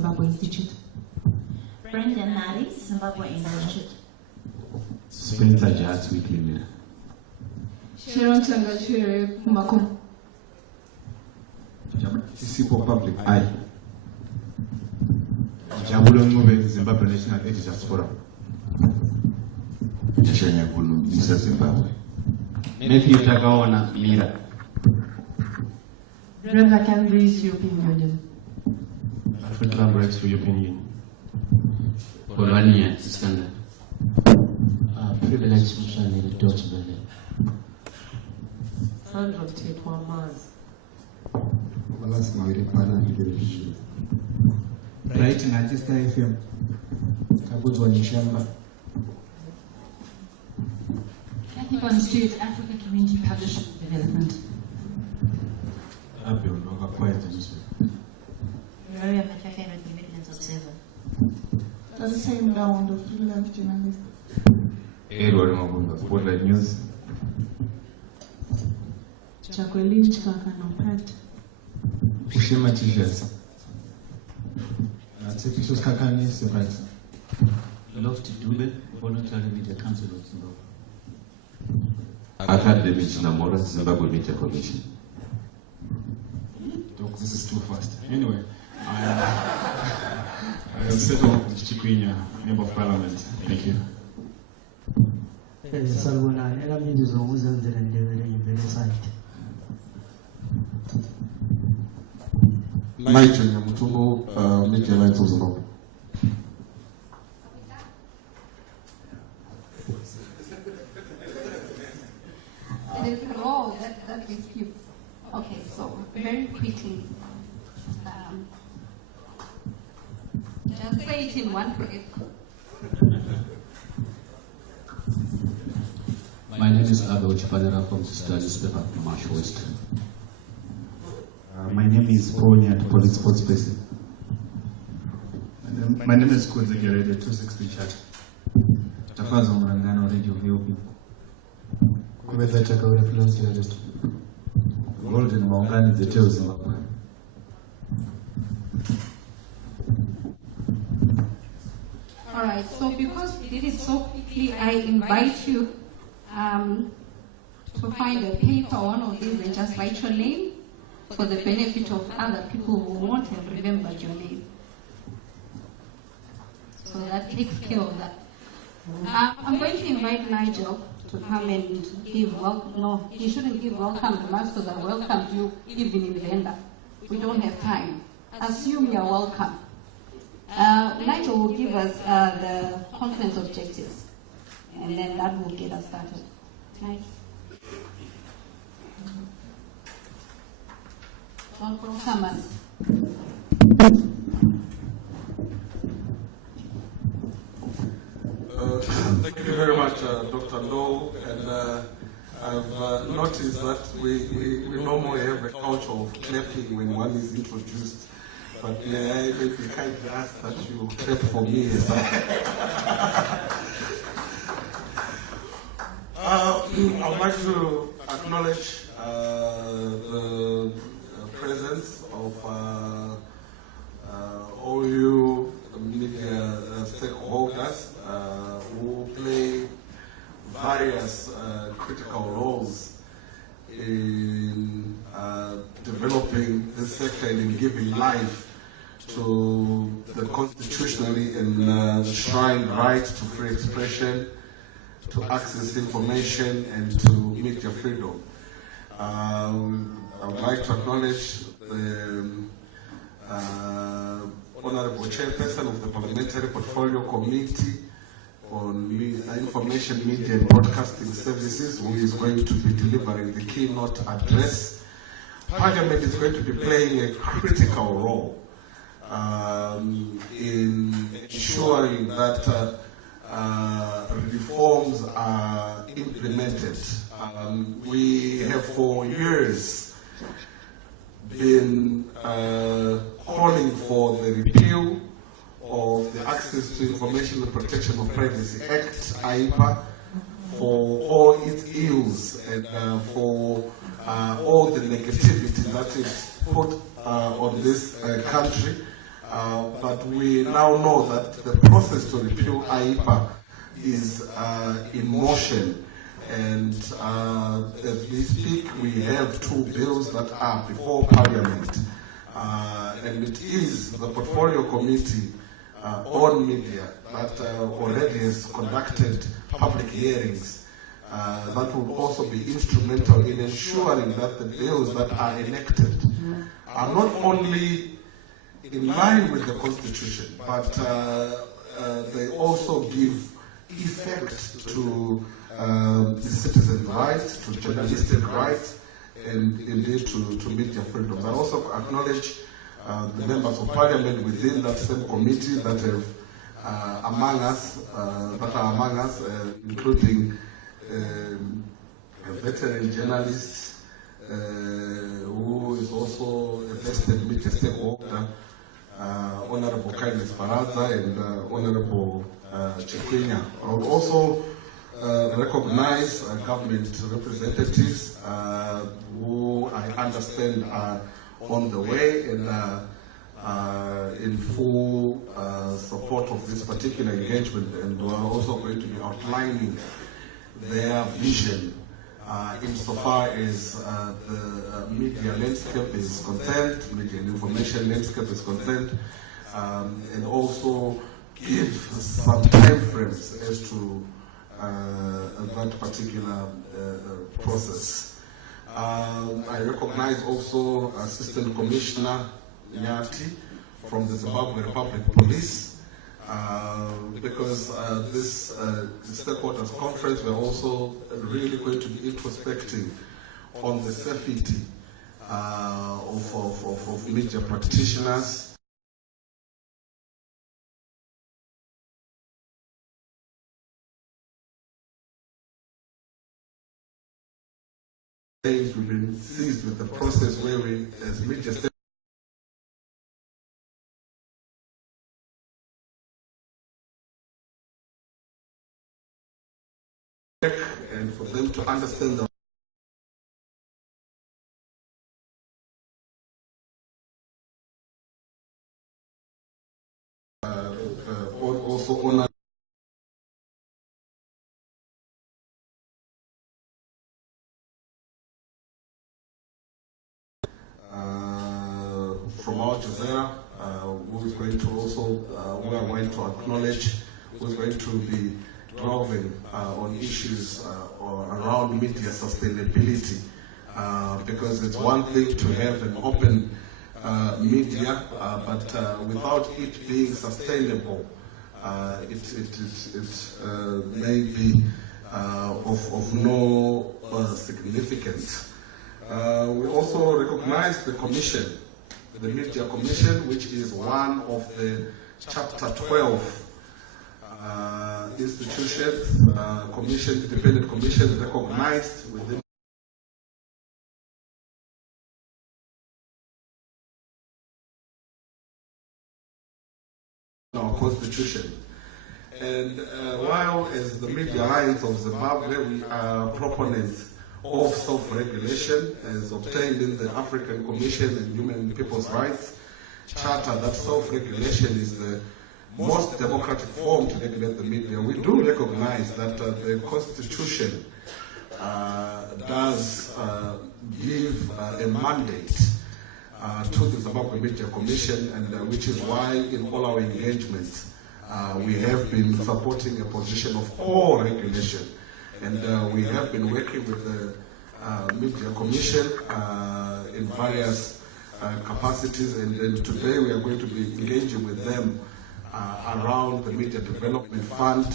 Zimbabwe Institute. Brendan Nadi, Zimbabwe Institute. Spencer Jazz Weekly Mirror. Sharon Tangachere Kumakum. Sisipo Public Eye. Jabulo Ngube, Zimbabwe National Editors Forum. Jashanya Gulu, Mr. Zimbabwe. Matthew Tagawana Mira. Brenda Candice, European Union. Alfred Lambrex for European Union. Polania, Standard. Privilege Mushani, Deutsche Welle. Sandra Tetwa MAZ. Right in Artista FM. Kabuzwa Nishamba. Capricorn Street, Africa Community Publishing Development. Happy on Loga Quiet Newspaper. Gloria Machafe, the Midlands Observer. That's the same round of freelance journalists. Edward Mabunda, Spotlight News. Jacqueline Chikakanopat. Ushima T-shirts. Tshepiso Kakani Separat. Lofty Dube, Voluntary Media Council of Zimbabwe. Academic Namora, Zimbabwe Media Commission. Doc, this is too fast. Anyway, I am settled with Chikwinya, Member of Parliament. Thank you. Salwana, and I'm in the zones and the site. Michael Yamutumo, Media Rights of Zimbabwe. Oh, that is cute. Okay, so very quickly, just say it in one breath. My name is Abel Chipanera from Sister Newspaper from Marsh West. My name is Bronya at Police Sports Person. My name is Kunzeke Radio 260 Chat. Tafazo Mrangano Radio VOP. Kubeza Chakawira Freelance Journalist. Golden Maungani the Tales Zimbabwe. All right, so because we did it so quickly, I invite you to find a paper, one of these, and just write your name for the benefit of other people who won't have remembered your name. So that takes care of that. I'm going to invite Nigel to come and give welcome. No, he shouldn't give welcome remarks because I welcomed you even in Venda. We don't have time. Assume you're welcome. Nigel will give us the conference objectives, and then that will get us started. Nice. Don't welcome us. Thank you very much, Dr. Ndou. And I've noticed that we normally have a culture of clapping when one is introduced. But may I maybe kindly ask that you clap for me as I would like to acknowledge the presence of all you media stakeholders who play various critical roles in developing this sector and in giving life to the constitutionally enshrined right to free expression, to access information, and to media freedom. I would like to acknowledge the Honorable Chairperson of the Parliamentary Portfolio Committee on Information, Media and Broadcasting Services, who is going to be delivering the keynote address. Parliament is going to be playing a critical role in ensuring that reforms are implemented. We have for years been calling for the repeal of the Access to Information and Protection of Privacy Act, AIPA, for all its ills and for all the negativity that is put on this country. But we now know that the process to repeal IEPA is in motion. And as we speak, we have 2 bills that are before Parliament. And it is the Portfolio Committee on Media that already has conducted public hearings that will also be instrumental in ensuring that the bills that are enacted are not only in line with the Constitution, but they also give effect to citizens' rights, to journalistic rights, and indeed to media freedoms. I also acknowledge the members of Parliament within that same committee that have among us, including a veteran journalist who is also a vested media stakeholder, Honorable Kindness Baraza and Honorable Chikwinya. I would also recognize government representatives who I understand are on the way and in full support of this particular engagement, and we are also going to be outlining their vision insofar as the media landscape is concerned, media and information landscape is concerned, and also give some time frames as to that particular process. I recognize also Assistant Commissioner Nyati from the Zimbabwe Republic Police, because this stakeholders conference, we're also really going to be introspecting on the safety of media practitioners. We've been seized with the process where we, as media, and for them to understand the also honor from our Jazera, who is going to also, we are going to acknowledge, who is going to be delving on issues around media sustainability, because it's one thing to have an open media, but without it being sustainable, it may be of no significance. We also recognize the Commission, the Media Commission, which is one of the Chapter 12 institutions, independent commissions recognized within our Constitution. And while as the Media Alliance of Zimbabwe, we are proponents of self-regulation as obtained in the African Commission and Human and People's Rights Charter, that self-regulation is the most democratic form to regulate the media. We do recognize that the Constitution does give a mandate to the Zimbabwe Media Commission, and which is why in all our engagements we have been supporting a position of core regulation. And we have been working with the Media Commission in various capacities, and today we are going to be engaging with them around the Media Development Fund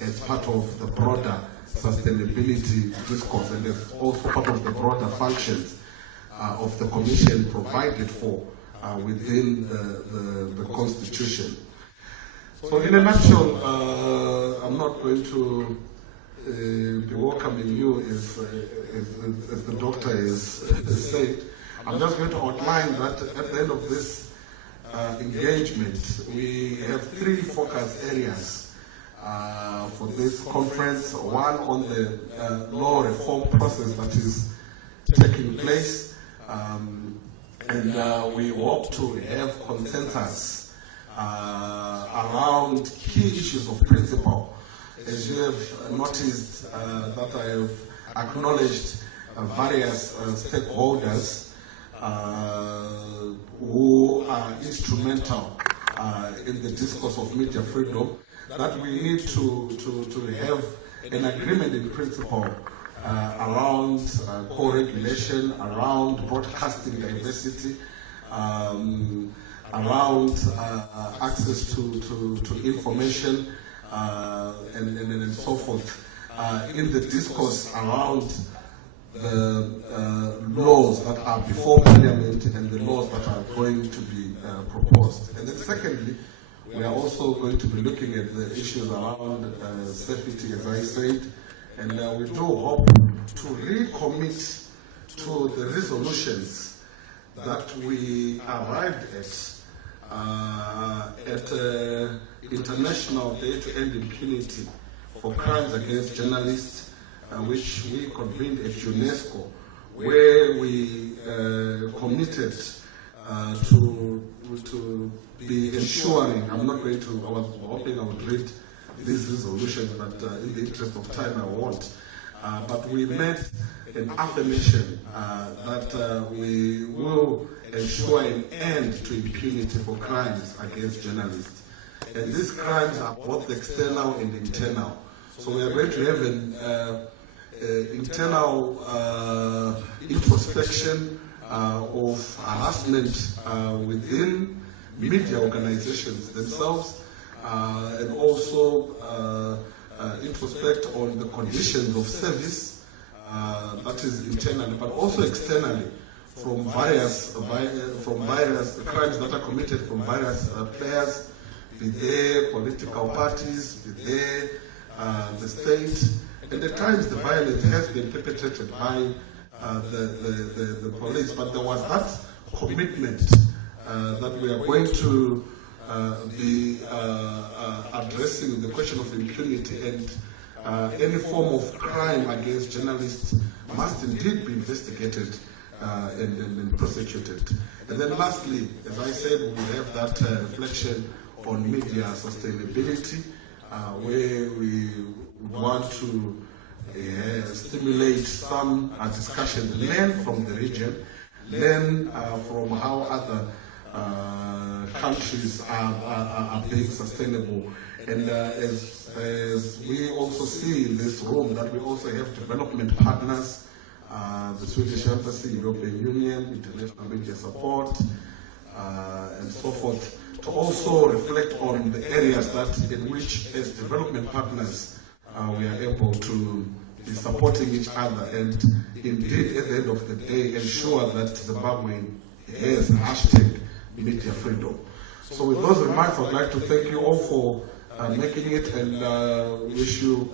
as part of the broader sustainability discourse, and as also part of the broader functions of the Commission provided for within the Constitution. So in a nutshell, I'm not going to be welcoming you as the doctor has said. I'm just going to outline that at the end of this engagement, we have 3 focus areas for this conference. One on the law reform process that is taking place, and we hope to have consensus around key issues of principle. As you have noticed that I have acknowledged various stakeholders who are instrumental in the discourse of media freedom, that we need to have an agreement in principle around co-regulation, around broadcasting diversity, around access to information, and so forth, in the discourse around the laws that are before Parliament and the laws that are going to be proposed. And then secondly, we are also going to be looking at the issues around safety, as I said, and we do hope to recommit to the resolutions that we arrived at International Day to End Impunity for Crimes Against Journalists, which we convened at UNESCO, where we committed to be ensuring, I was hoping I would read these resolutions, but in the interest of time I won't. But we made an affirmation that we will ensure an end to impunity for crimes against journalists. And these crimes are both external and internal. So we are going to have an internal introspection of harassment within media organizations themselves, and also introspect on the conditions of service, that is internally, but also externally, from various crimes that are committed from various players, be they political parties, be they the state. And at times the violence has been perpetrated by the police, but there was that commitment that we are going to be addressing the question of impunity, and any form of crime against journalists must indeed be investigated and prosecuted. And then lastly, as I said, we have that reflection on media sustainability, where we want to stimulate some discussion, learn from the region, learn from how other countries are being sustainable. And as we also see in this room, that we also have development partners, the Swedish Embassy, European Union, International Media Support, and so forth, to also reflect on the areas in which, as development partners, we are able to be supporting each other, and indeed, at the end of the day, ensure that Zimbabwe has hashtag media freedom. So with those remarks, I'd like to thank you all for making it, and wish you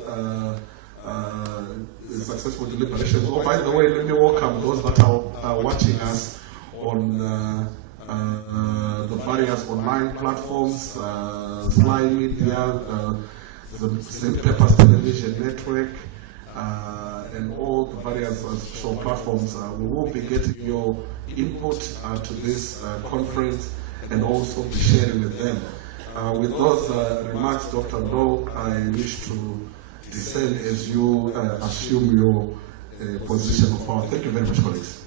successful deliberations. Oh, by the way, let me welcome those that are watching us on the various online platforms, Sly Media, the St. Peppers Television Network, and all the various social platforms. We will be getting your input to this conference and also be sharing with them. With those remarks, Dr. Ndou, I wish to descend as you assume your position of power. Thank you very much, colleagues.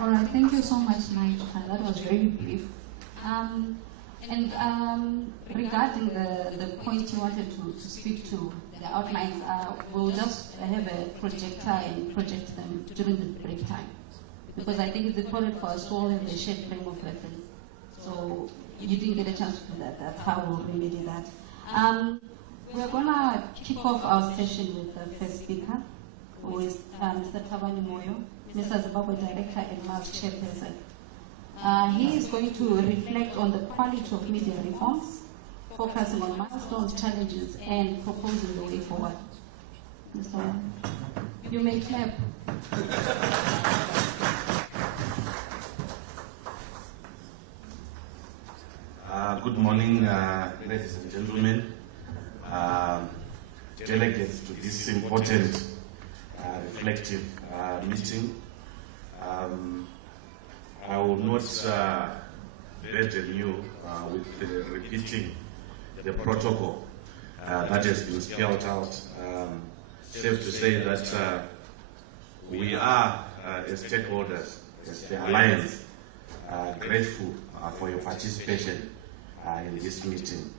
All right, thank you so much, Nigel. That was very brief. Regarding the point you wanted to speak to, the outlines, we'll just have a projector and project them during the break time, because I think it's important for us to all have a shared frame of reference. So you didn't get a chance to do that. That's how we'll remedy that. We're going to kick off our session with the first speaker, who is Mr. Tabani Moyo, Mr. Zimbabwe Director and MAZ Chairperson. He is going to reflect on the quality of media reforms, focusing on milestones, challenges, and proposing the way forward. Mr. You may clap. Good morning, ladies and gentlemen, delegates to this important reflective meeting. I will not burden you with repeating the protocol that has been spelled out. Safe to say that we are, as stakeholders, as the Alliance, grateful for your participation in this meeting.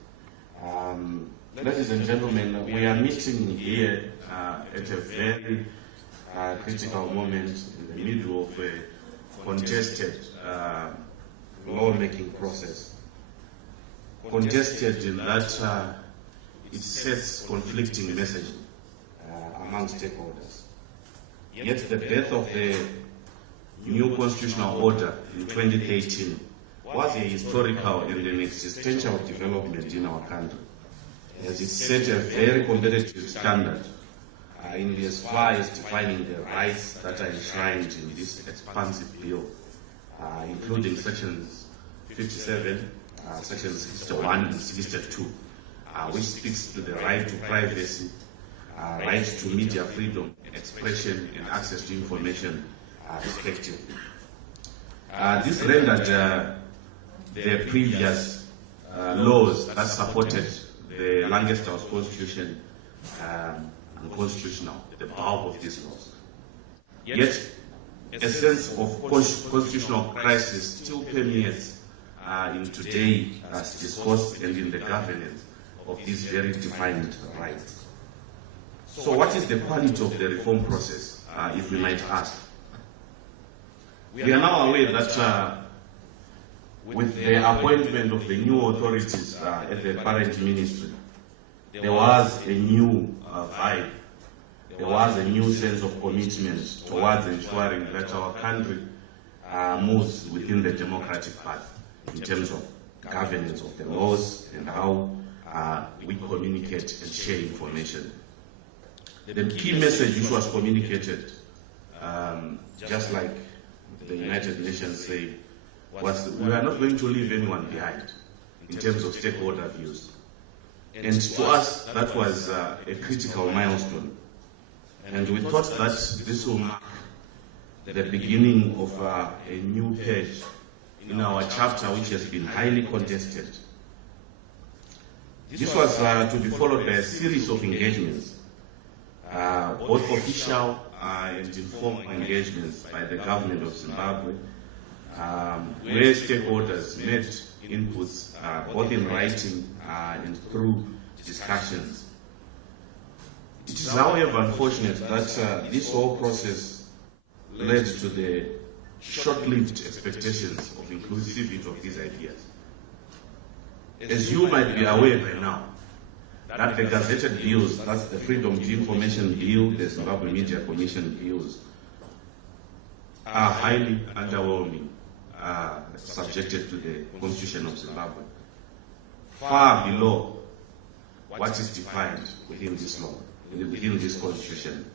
Ladies and gentlemen, we are meeting here at a very critical moment in the middle of a contested lawmaking process. Contested in that it sets conflicting messaging among stakeholders. Yet the birth of the new constitutional order in 2013 was a historical and an existential development in our country, as it set a very competitive standard in as far as defining the rights that are enshrined in this expansive bill, including sections 57, sections 61 and 62, which speaks to the right to privacy, right to media freedom, expression and access to information, respectively. This rendered the previous laws that supported the Longest House Constitution unconstitutional, the bulk of these laws. Yet, a sense of constitutional crisis still permeates in today's discourse and in the governance of these very defined rights. So what is the quality of the reform process, if we might ask? We are now aware that with the appointment of the new authorities at the current ministry, there was a new vibe, there was a new sense of commitment towards ensuring that our country moves within the democratic path in terms of governance of the laws and how we communicate and share information. The key message which was communicated, just like the United Nations say, was we are not going to leave anyone behind in terms of stakeholder views. And to us, that was a critical milestone. And we thought that this will mark the beginning of a new page in our chapter, which has been highly contested. This was to be followed by a series of engagements, both official and informal engagements by the government of Zimbabwe, where stakeholders made inputs both in writing and through discussions. It is, however, unfortunate that this whole process led to the short-lived expectations of inclusivity of these ideas. As you might be aware by now, that the gazetted bills, that's the Freedom to Information Bill, the Zimbabwe Media Commission bills, are highly underwhelming, subjected to the Constitution of Zimbabwe, far below what is defined within this law, within this Constitution.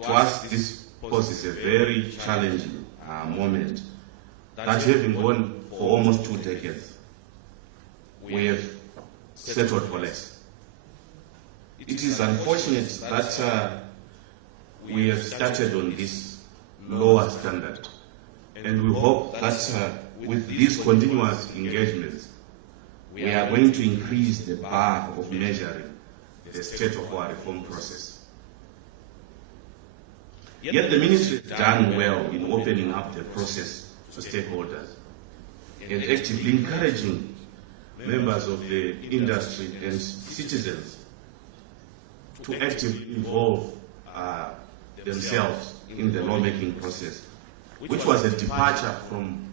To us, this poses a very challenging moment that having gone for almost 2 decades, we have settled for less. It is unfortunate that we have started on this lower standard, and we hope that with these continuous engagements, we are going to increase the bar of measuring the state of our reform process. Yet the ministry has done well in opening up the process to stakeholders and actively encouraging members of the industry and citizens to actively involve themselves in the lawmaking process, which was a departure from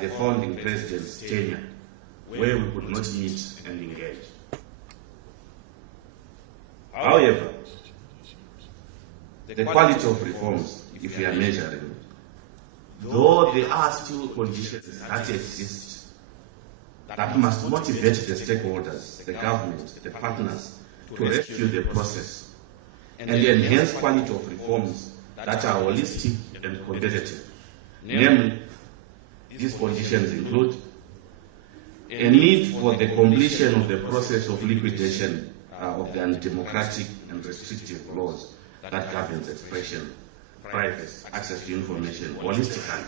the founding president's tenure, where we could not meet and engage. However, the quality of reforms, if we are measuring, though there are still conditions that exist that must motivate the stakeholders, the government, the partners, to rescue the process and enhance quality of reforms that are holistic and competitive. Namely, these conditions include a need for the completion of the process of liquidation of the undemocratic and restrictive laws that governs expression, privacy, access to information holistically,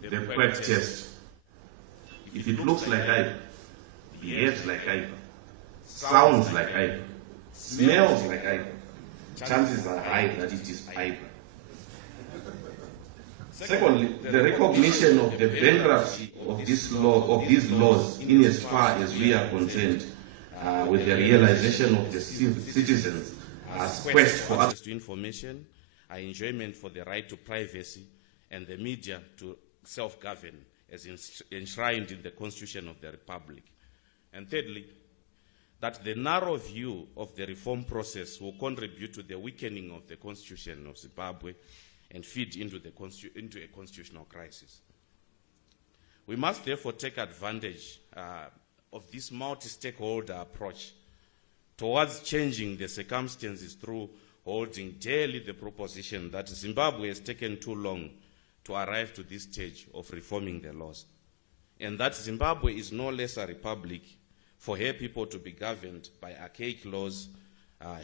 the quack test. If it looks like hyper, behaves like hyper, sounds like hyper, smells like hyper, chances are high that it is hyper. Secondly, the recognition of the bankruptcy of these laws in as far as we are concerned with the realization of the citizens as quest for access to information, enjoyment for the right to privacy, and the media to self-govern as enshrined in the Constitution of the Republic. And thirdly, that the narrow view of the reform process will contribute to the weakening of the Constitution of Zimbabwe and feed into a constitutional crisis. We must therefore take advantage of this multi-stakeholder approach towards changing the circumstances through holding daily the proposition that Zimbabwe has taken too long to arrive to this stage of reforming the laws, and that Zimbabwe is no less a republic for her people to be governed by archaic laws,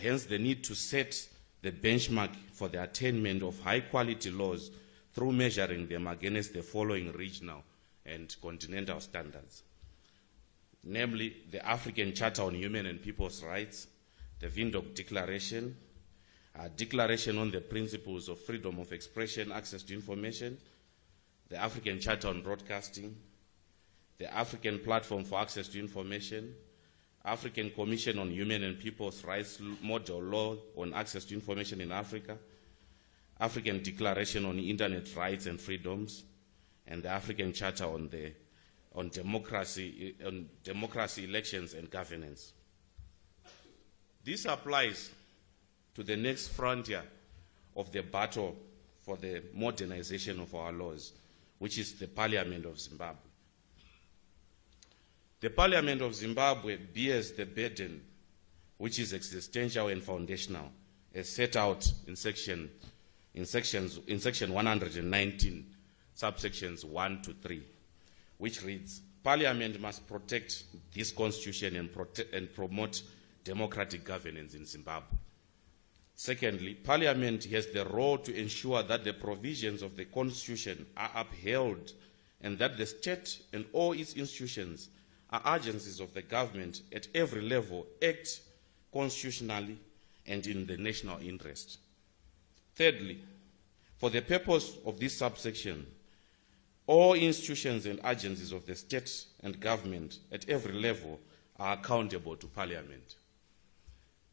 hence the need to set the benchmark for the attainment of high-quality laws through measuring them against the following regional and continental standards, namely the African Charter on Human and People's Rights, the Windhoek Declaration, Declaration on the Principles of Freedom of Expression, Access to Information, the African Charter on Broadcasting, the African Platform for Access to Information, African Commission on Human and People's Rights Model Law on Access to Information in Africa, African Declaration on Internet Rights and Freedoms, and the African Charter on democracy, elections, and governance. This applies to the next frontier of the battle for the modernization of our laws, which is the Parliament of Zimbabwe. The Parliament of Zimbabwe bears the burden which is existential and foundational, as set out in section 119, subsections 1 to 3, which reads, Parliament must protect this constitution and promote democratic governance in Zimbabwe. Secondly, Parliament has the role to ensure that the provisions of the Constitution are upheld and that the state and all its institutions are agencies of the government at every level act constitutionally and in the national interest. Thirdly, for the purpose of this subsection, all institutions and agencies of the state and government at every level are accountable to Parliament.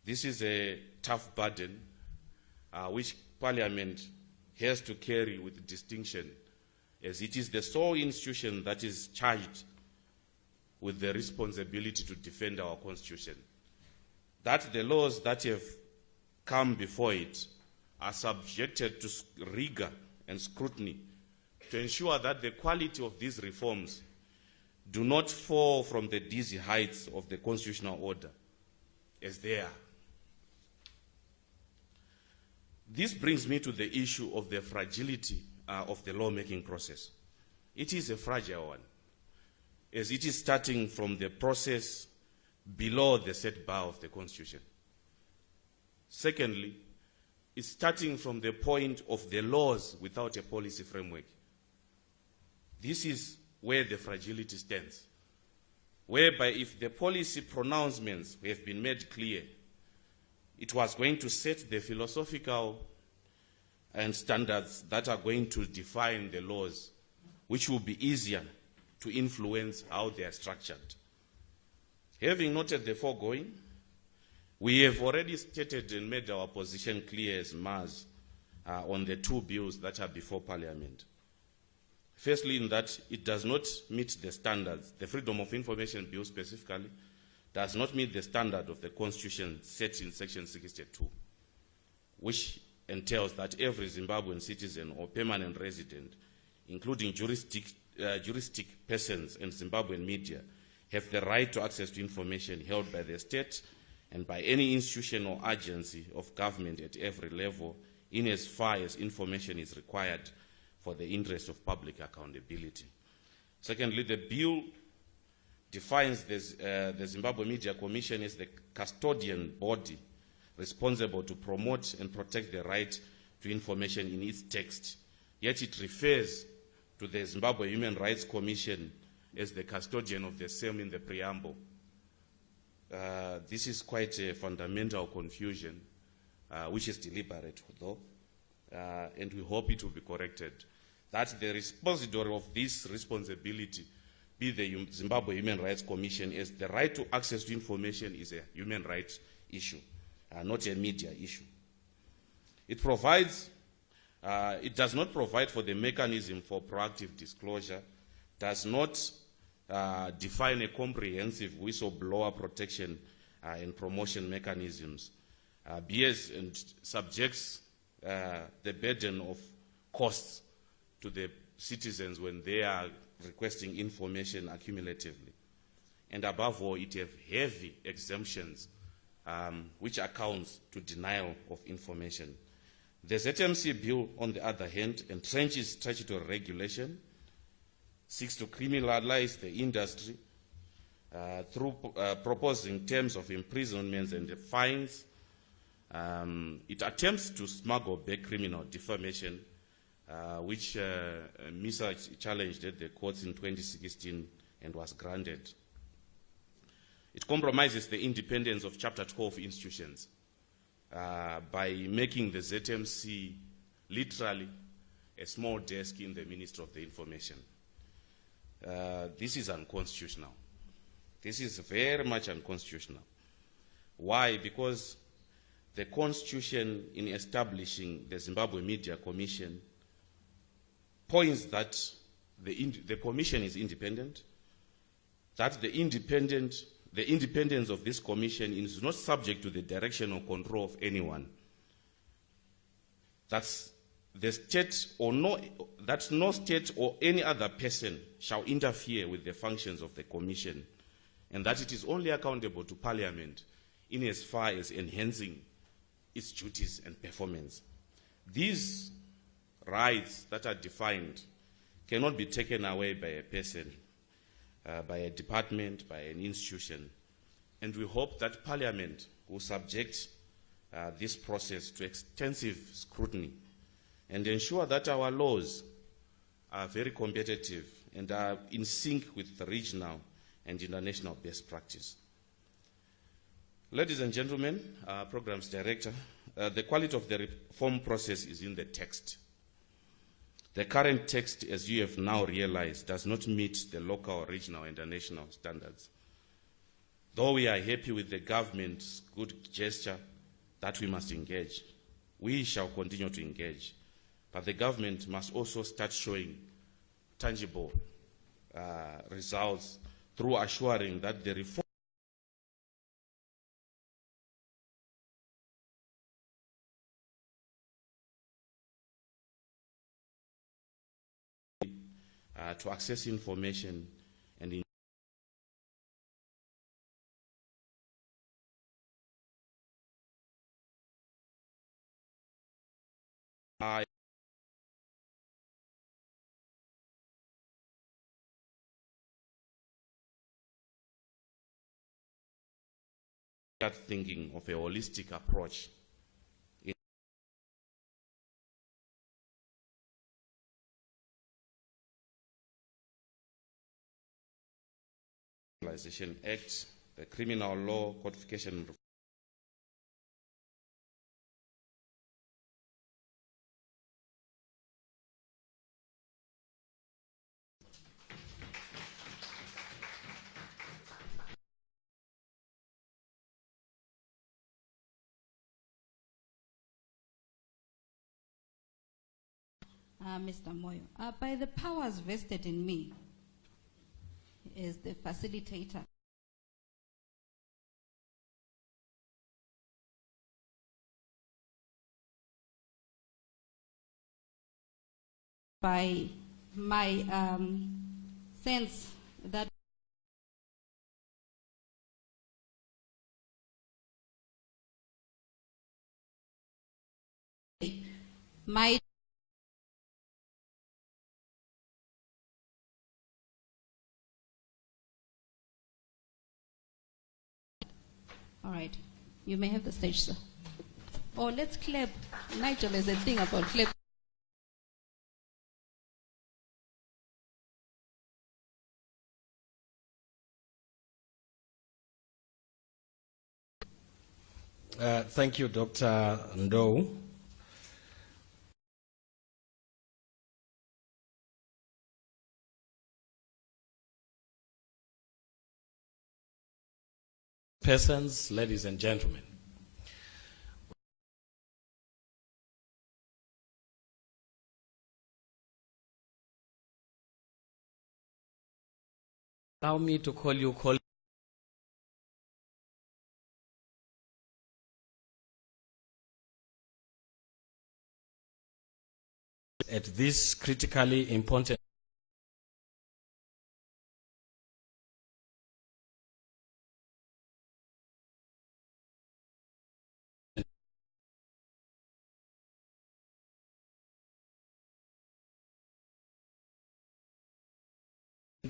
This is a tough burden which Parliament has to carry with distinction, as it is the sole institution that is charged with the responsibility to defend our Constitution, that the laws that have come before it are subjected to rigor and scrutiny to ensure that the quality of these reforms do not fall from the dizzy heights of the constitutional order, as they are. This brings me to the issue of the fragility of the lawmaking process. It is a fragile one, as it is starting from the process below the set bar of the Constitution. Secondly, it's starting from the point of the laws without a policy framework. This is where the fragility stands, whereby if the policy pronouncements have been made clear, it was going to set the philosophical and standards that are going to define the laws, which will be easier to influence how they are structured. Having noted the foregoing, we have already stated and made our position clear as MAZ on the two bills that are before Parliament. Firstly, in that it does not meet the standards, the Freedom of Information Bill specifically, does not meet the standard of the Constitution set in Section 62, which entails that every Zimbabwean citizen or permanent resident, including juristic persons and Zimbabwean media, have the right to access to information held by the state and by any institution or agency of government at every level, in as far as information is required for the interest of public accountability. Secondly, the bill defines the Zimbabwe Media Commission as the custodian body responsible to promote and protect the right to information in its text, yet it refers to to the Zimbabwe Human Rights Commission as the custodian of the same in the preamble. This is quite a fundamental confusion, which is deliberate though, and we hope it will be corrected. That the repository of this responsibility be the Zimbabwe Human Rights Commission, as the right to access to information is a human rights issue, not a media issue. It does not provide for the mechanism for proactive disclosure, does not define a comprehensive whistleblower protection and promotion mechanisms, and subjects the burden of costs to the citizens when they are requesting information accumulatively. And above all, it has heavy exemptions, which accounts to denial of information. The ZMC bill, on the other hand, entrenches statutory regulation, seeks to criminalize the industry through proposing terms of imprisonment and fines. It attempts to smuggle back criminal defamation, which MISA challenged at the courts in 2016 and was granted. It compromises the independence of Chapter 12 institutions by making the ZMC literally a small desk in the Ministry of the Information. This is unconstitutional. This is very much unconstitutional. Why? Because the Constitution, in establishing the Zimbabwe Media Commission, points that the Commission is independent, that the independence of this Commission is not subject to the direction or control of anyone. That no state or any other person shall interfere with the functions of the Commission, and that it is only accountable to Parliament in as far as enhancing its duties and performance. These rights that are defined cannot be taken away by a person, by a department, by an institution. And we hope that Parliament will subject this process to extensive scrutiny and ensure that our laws are very competitive and are in sync with the regional and international best practice. Ladies and gentlemen, Programs Director, the quality of the reform process is in the text. The current text, as you have now realized, does not meet the local, regional, and international standards. Though we are happy with the government's good gesture that we must engage, we shall continue to engage. But the government must also start showing tangible results through assuring that the reform to access information and thinking of a holistic approach in Act, the Criminal Law Codification. Mr. Moyo, by the powers vested in me as the facilitator, by my sense that my all right, you may have the stage, sir. Or let's clap. Nigel has a thing about clap. Thank you, Dr. Ndou. Persons, ladies and gentlemen. Allow me to call you colleagues. At this critically important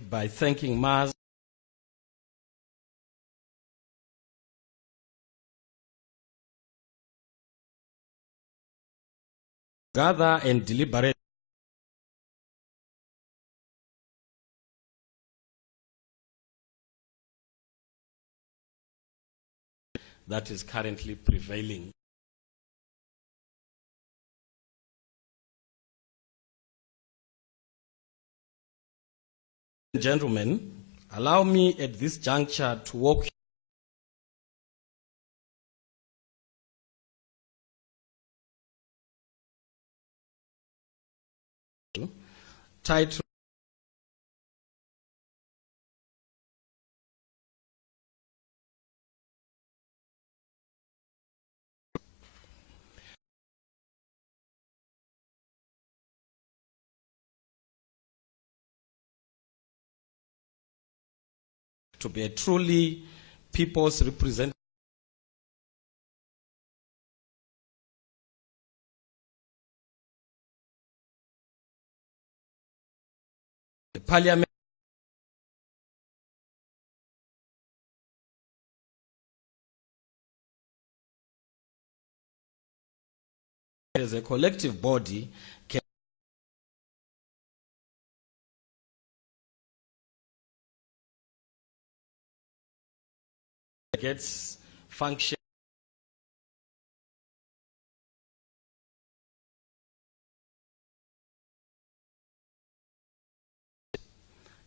by thanking MAZ gather and deliberate that is currently prevailing. Gentlemen, allow me at this juncture to walk you title to be a truly people's representative. The Parliament as a collective body can gets function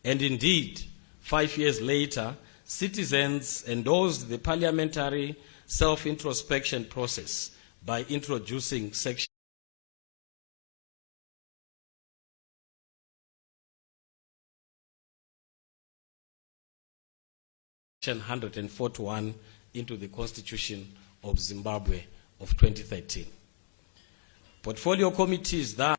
and indeed 5 years later citizens endorsed the parliamentary self-introspection process by introducing section 141 into the Constitution of Zimbabwe of 2013. Portfolio committees that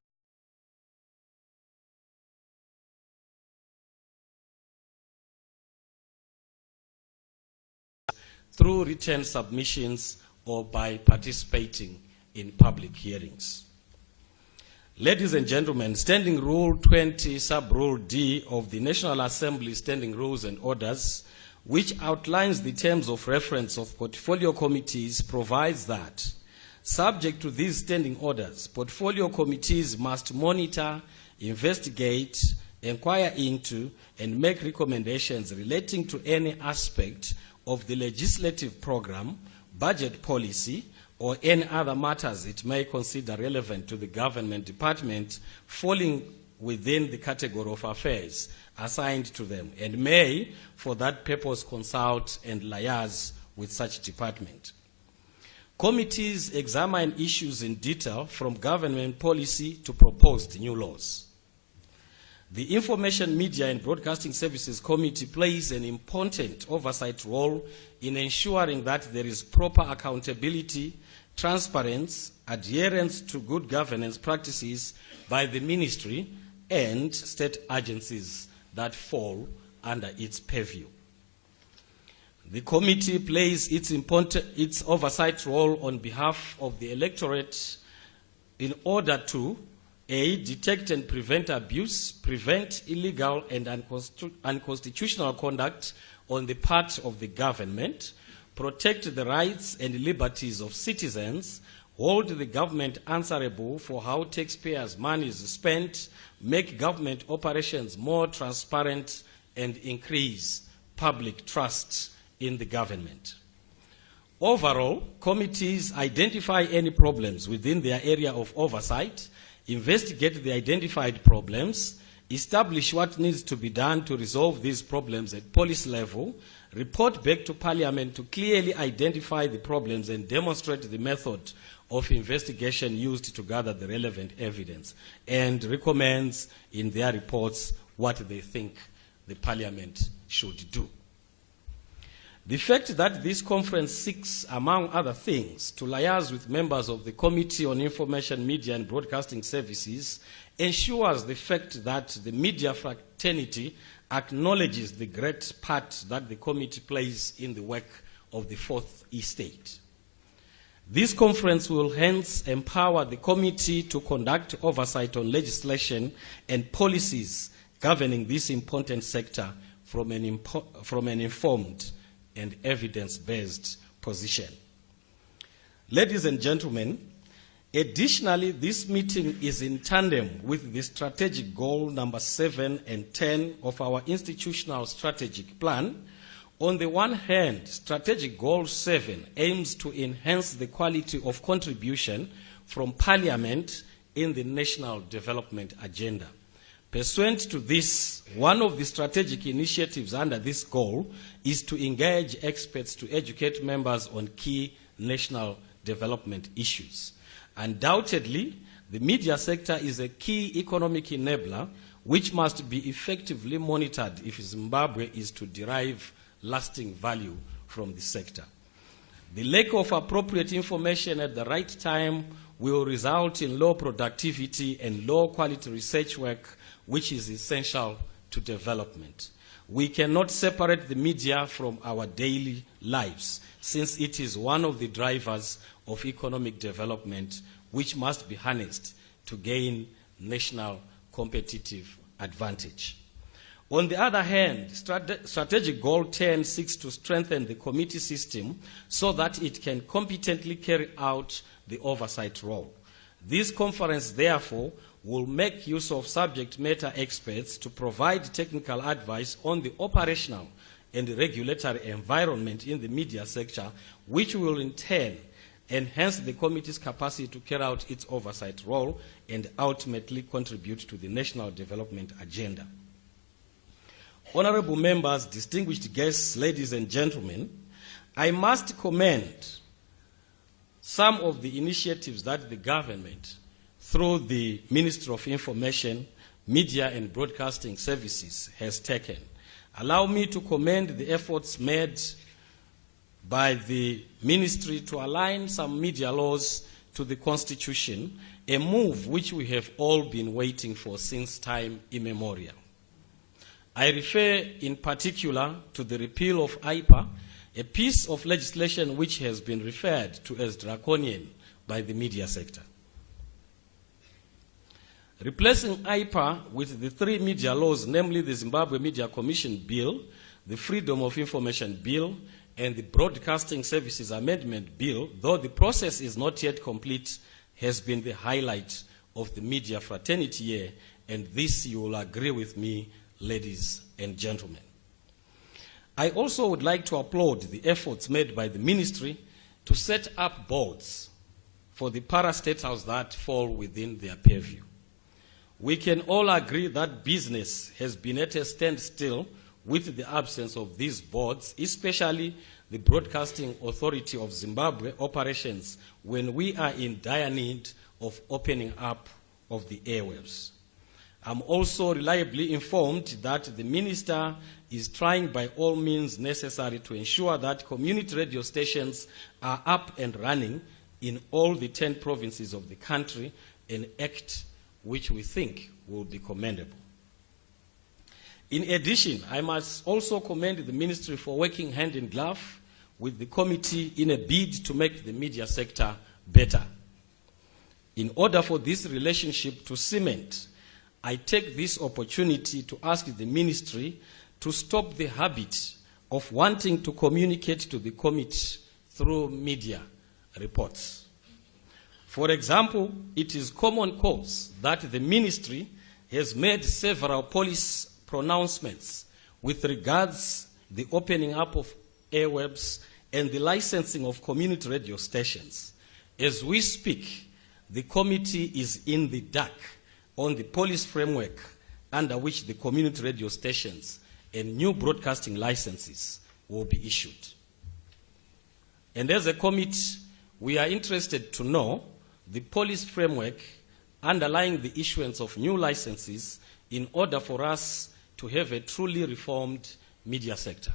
through written submissions or by participating in public hearings. Ladies and gentlemen, Standing Rule 20, Sub-Rule D of the National Assembly Standing Rules and Orders, which outlines the terms of reference of portfolio committees, provides that, subject to these standing orders, portfolio committees must monitor, investigate, inquire into, and make recommendations relating to any aspect of the legislative program, budget policy, or any other matters it may consider relevant to the government department falling within the category of affairs assigned to them, and may, for that purpose, consult and liaise with such department. Committees examine issues in detail from government policy to proposed new laws. The Information, Media and Broadcasting Services Committee plays an important oversight role in ensuring that there is proper accountability, transparency, adherence to good governance practices by the ministry and state agencies that fall under its purview. The committee plays its oversight role on behalf of the electorate in order to A, detect and prevent abuse, prevent illegal and unconstitutional conduct on the part of the government, protect the rights and liberties of citizens, hold the government answerable for how taxpayers' money is spent, make government operations more transparent, and increase public trust in the government. Overall, committees identify any problems within their area of oversight, investigate the identified problems, establish what needs to be done to resolve these problems at policy level, report back to Parliament to clearly identify the problems and demonstrate the method of investigation used to gather the relevant evidence, and recommends in their reports what they think the Parliament should do. The fact that this conference seeks, among other things, to liaise with members of the Committee on Information, Media and Broadcasting Services ensures the fact that the media fraternity acknowledges the great part that the committee plays in the work of the Fourth Estate. This conference will hence empower the committee to conduct oversight on legislation and policies governing this important sector from an informed and evidence-based position. Ladies and gentlemen, additionally, this meeting is in tandem with the strategic goal number 7 and 10 of our institutional strategic plan. On the one hand, strategic goal 7 aims to enhance the quality of contribution from Parliament in the national development agenda. Pursuant to this, one of the strategic initiatives under this goal is to engage experts to educate members on key national development issues. Undoubtedly, the media sector is a key economic enabler which must be effectively monitored if Zimbabwe is to derive lasting value from the sector. The lack of appropriate information at the right time will result in low productivity and low quality research work, which is essential to development. We cannot separate the media from our daily lives, since it is one of the drivers of economic development which must be harnessed to gain national competitive advantage. On the other hand, strategic goal 10 seeks to strengthen the committee system so that it can competently carry out the oversight role. This conference, therefore, will make use of subject matter experts to provide technical advice on the operational and regulatory environment in the media sector, which will in turn enhance the committee's capacity to carry out its oversight role and ultimately contribute to the national development agenda. Honorable members, distinguished guests, ladies and gentlemen, I must commend some of the initiatives that the government, through the Ministry of Information, Media and Broadcasting Services, has taken. Allow me to commend the efforts made by the ministry to align some media laws to the Constitution, a move which we have all been waiting for since time immemorial. I refer in particular to the repeal of IPA, a piece of legislation which has been referred to as draconian by the media sector. Replacing IPA with the 3 media laws, namely the Zimbabwe Media Commission Bill, the Freedom of Information Bill, and the Broadcasting Services Amendment Bill, though the process is not yet complete, has been the highlight of the media fraternity year, and this you will agree with me, ladies and gentlemen. I also would like to applaud the efforts made by the ministry to set up boards for the parastatals that fall within their purview. We can all agree that business has been at a standstill with the absence of these boards, especially the Broadcasting Authority of Zimbabwe operations, when we are in dire need of opening up of the airwaves. I'm also reliably informed that the minister is trying by all means necessary to ensure that community radio stations are up and running in all the 10 provinces of the country, an act which we think will be commendable. In addition, I must also commend the ministry for working hand in glove with the committee in a bid to make the media sector better. In order for this relationship to cement, I take this opportunity to ask the ministry to stop the habit of wanting to communicate to the committee through media reports. For example, it is common cause that the ministry has made several policy pronouncements with regards the opening up of airwaves and the licensing of community radio stations. As we speak, the committee is in the dark on the policy framework under which the community radio stations and new broadcasting licenses will be issued. And as a committee, we are interested to know the policy framework underlying the issuance of new licenses in order for us to have a truly reformed media sector.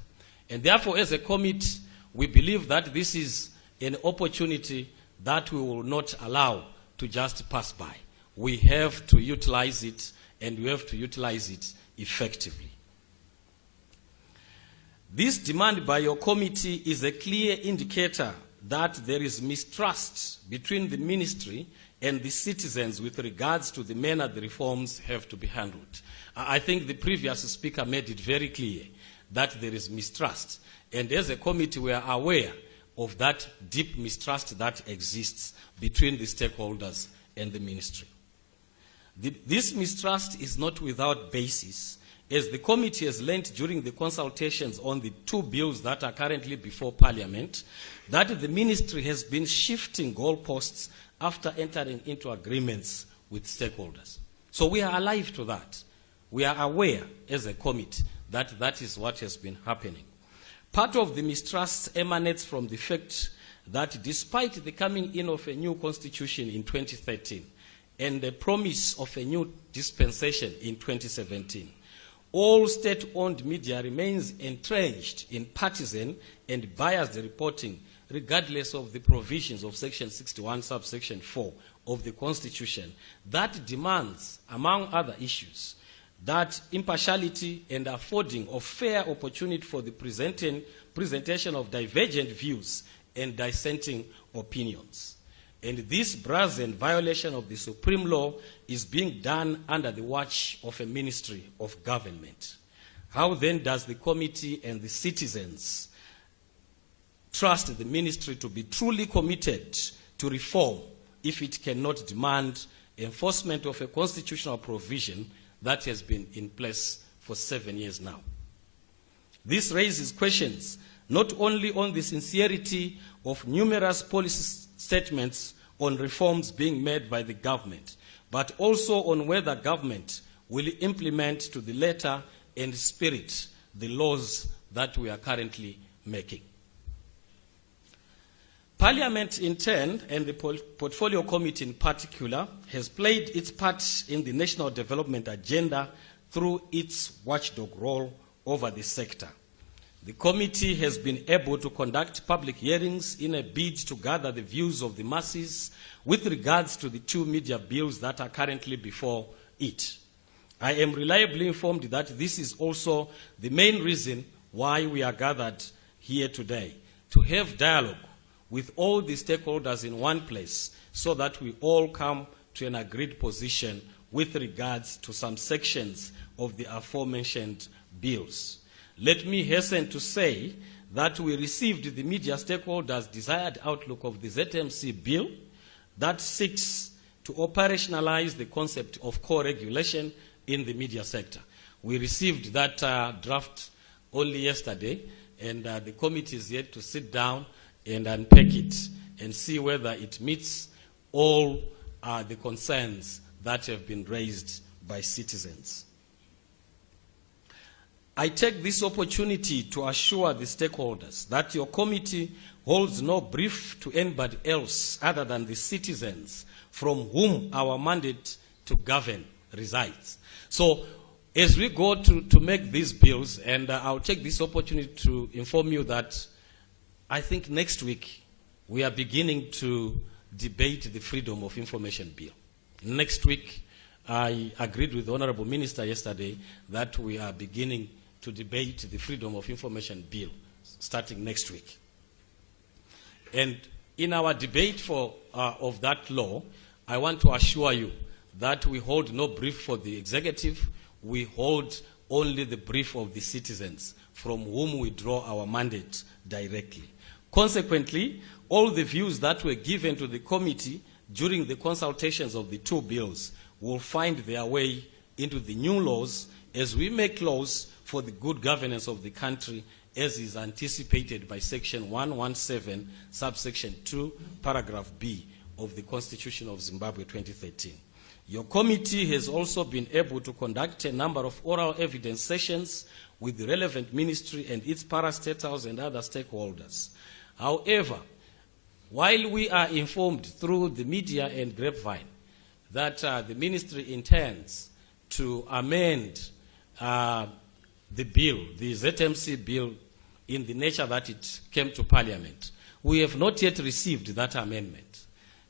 And therefore, as a committee, we believe that this is an opportunity that we will not allow to just pass by. We have to utilize it, and we have to utilize it effectively. This demand by your committee is a clear indicator that there is mistrust between the ministry and the citizens with regards to the manner the reforms have to be handled. I think the previous speaker made it very clear that there is mistrust. And as a committee, we are aware of that deep mistrust that exists between the stakeholders and the ministry. This mistrust is not without basis, as the committee has learned during the consultations on the two bills that are currently before Parliament, that the ministry has been shifting goalposts after entering into agreements with stakeholders. So we are alive to that. We are aware as a committee that that is what has been happening. Part of the mistrust emanates from the fact that despite the coming in of a new constitution in 2013 and the promise of a new dispensation in 2017, all state-owned media remains entrenched in partisan and biased reporting regardless of the provisions of Section 61, subsection 4 of the Constitution that demands, among other issues, that impartiality and affording of fair opportunity for the presentation of divergent views and dissenting opinions. And this brazen violation of the supreme law is being done under the watch of a ministry of government. How then does the committee and the citizens trust the ministry to be truly committed to reform if it cannot demand enforcement of a constitutional provision that has been in place for 7 years now? This raises questions not only on the sincerity of numerous policy statements on reforms being made by the government, but also on whether government will implement to the letter and spirit the laws that we are currently making. Parliament in turn, and the Portfolio Committee in particular, has played its part in the national development agenda through its watchdog role over the sector. The committee has been able to conduct public hearings in a bid to gather the views of the masses with regards to the two media bills that are currently before it. I am reliably informed that this is also the main reason why we are gathered here today, to have dialogue with all the stakeholders in one place so that we all come to an agreed position with regards to some sections of the aforementioned bills. Let me hasten to say that we received the media stakeholders' desired outlook of the ZMC bill that seeks to operationalize the concept of co-regulation in the media sector. We received that draft only yesterday, and the committee is yet to sit down and unpack it and see whether it meets all the concerns that have been raised by citizens. I take this opportunity to assure the stakeholders that your committee holds no brief to anybody else other than the citizens from whom our mandate to govern resides. So as we go to make these bills, and I'll take this opportunity to inform you that I think next week we are beginning to debate the Freedom of Information Bill. Next week, I agreed with the Honorable Minister yesterday that we are beginning to debate the Freedom of Information Bill starting next week. And in our debate of that law, I want to assure you that we hold no brief for the executive. We hold only the brief of the citizens from whom we draw our mandate directly. Consequently, all the views that were given to the committee during the consultations of the two bills will find their way into the new laws as we make laws for the good governance of the country as is anticipated by Section 117, subsection 2, paragraph B of the Constitution of Zimbabwe 2013. Your committee has also been able to conduct a number of oral evidence sessions with the relevant ministry and its parastatals and other stakeholders. However, while we are informed through the media and grapevine that the ministry intends to amend the bill, the ZMC bill, in the nature that it came to Parliament, we have not yet received that amendment.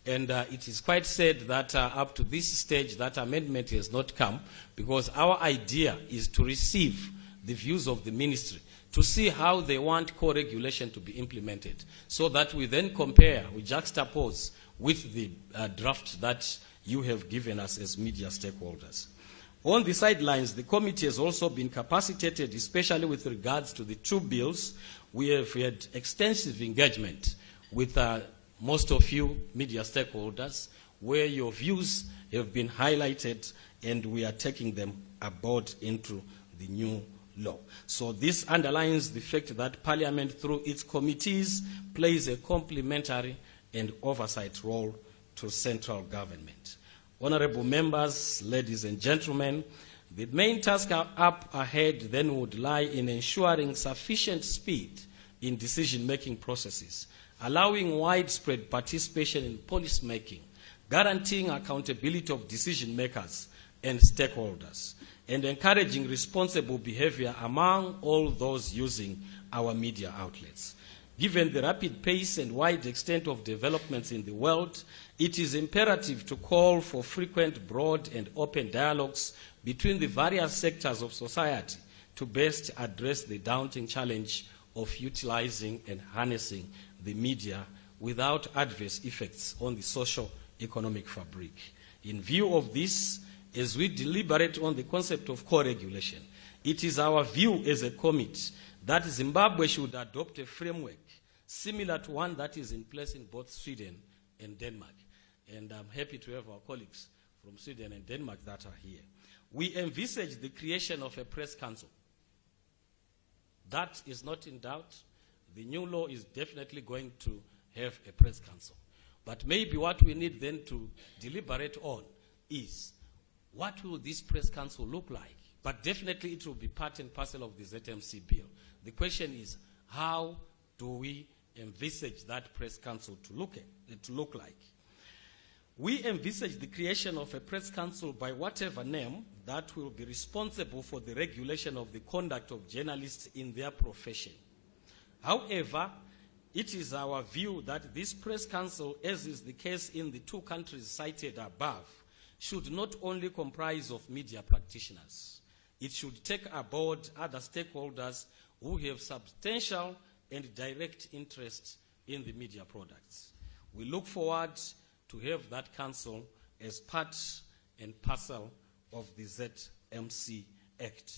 And it is quite sad that up to this stage that amendment has not come, because our idea is to receive the views of the ministry to see how they want co-regulation to be implemented, so that we then compare, we juxtapose with the draft that you have given us as media stakeholders. On the sidelines, the committee has also been capacitated, especially with regards to the two bills. We have had extensive engagement with most of you media stakeholders, where your views have been highlighted, and we are taking them aboard into the new law. So this underlines the fact that Parliament, through its committees, plays a complementary and oversight role to central government. Honorable members, ladies and gentlemen, the main task up ahead then would lie in ensuring sufficient speed in decision-making processes, allowing widespread participation in policy making, guaranteeing accountability of decision makers and stakeholders, and encouraging responsible behavior among all those using our media outlets. Given the rapid pace and wide extent of developments in the world, it is imperative to call for frequent, broad, and open dialogues between the various sectors of society to best address the daunting challenge of utilizing and harnessing the media without adverse effects on the socio-economic fabric. In view of this, as we deliberate on the concept of co-regulation, it is our view as a committee that Zimbabwe should adopt a framework similar to one that is in place in both Sweden and Denmark. And I'm happy to have our colleagues from Sweden and Denmark that are here. We envisage the creation of a press council. That is not in doubt. The new law is definitely going to have a press council. But maybe what we need then to deliberate on is, what will this press council look like? But definitely it will be part and parcel of the ZMC bill. The question is, how do we envisage that press council to look like? We envisage the creation of a press council by whatever name that will be responsible for the regulation of the conduct of journalists in their profession. However, it is our view that this press council, as is the case in the two countries cited above, should not only comprise of media practitioners. It should take aboard other stakeholders who have substantial and direct interest in the media products. We look forward to have that council as part and parcel of the ZMC Act.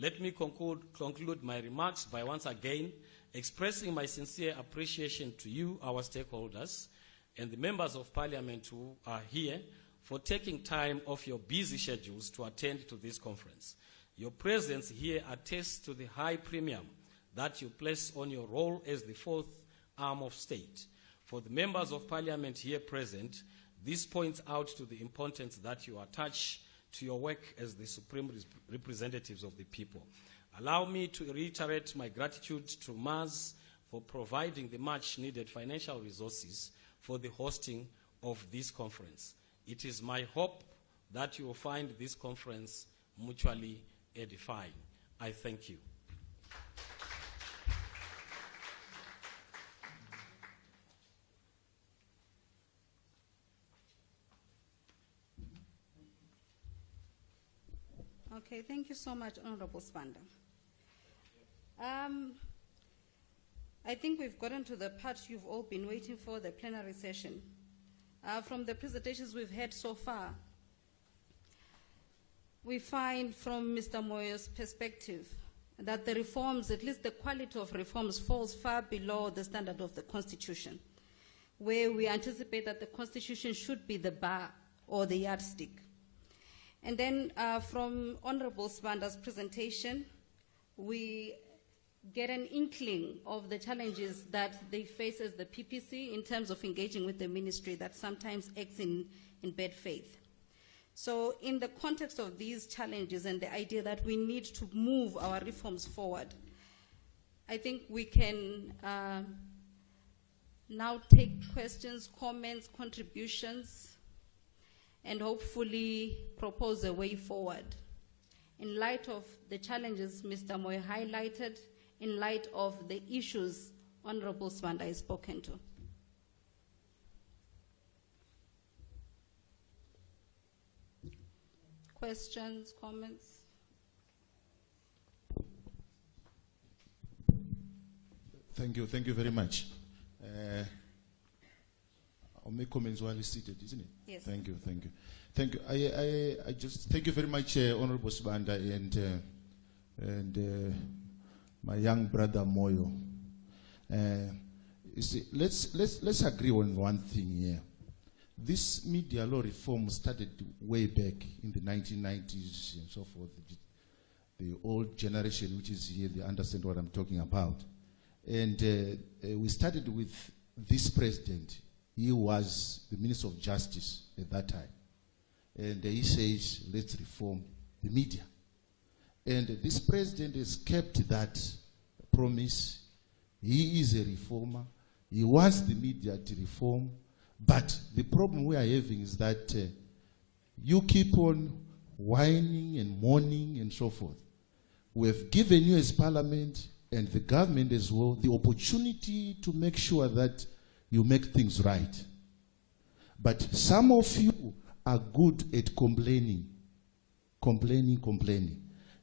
Let me conclude my remarks by once again expressing my sincere appreciation to you, our stakeholders, and the members of Parliament who are here for taking time off your busy schedules to attend to this conference. Your presence here attests to the high premium that you place on your role as the fourth arm of state. For the members of Parliament here present, this points out to the importance that you attach to your work as the supreme representatives of the people. Allow me to reiterate my gratitude to MAZ for providing the much-needed financial resources for the hosting of this conference. It is my hope that you will find this conference mutually edifying. I thank you. Okay, thank you so much, Honorable Spanda. I think we've gotten to the part you've all been waiting for, the plenary session. From the presentations we've had so far, we find from Mr. Moyo's perspective that the reforms, at least the quality of reforms, falls far below the standard of the Constitution, where we anticipate that the Constitution should be the bar or the yardstick. And then from Honorable Spanda's presentation, we get an inkling of the challenges that they face as the PPC in terms of engaging with the ministry that sometimes acts in bad faith. So in the context of these challenges and the idea that we need to move our reforms forward, I think we can now take questions, comments, contributions, and hopefully propose a way forward. In light of the challenges Mr. Moyo highlighted, in light of the issues Honorable Sibanda has spoken to. Questions, comments? Thank you very much. I'll make comments while he's seated, isn't it? Yes. Thank you. I just thank you very much, Honorable Sibanda and my young brother Moyo. You see, let's agree on one thing here. This media law reform started way back in the 1990s and so forth. The old generation, which is here, they understand what I'm talking about. And we started with this president. He was the Minister of Justice at that time. And he says, let's reform the media. And this president has kept that promise. He is a reformer. He wants the media to reform. But the problem we are having is that you keep on whining and mourning and so forth. We have given you as Parliament and the government as well the opportunity to make sure that you make things right. But some of you are good at complaining.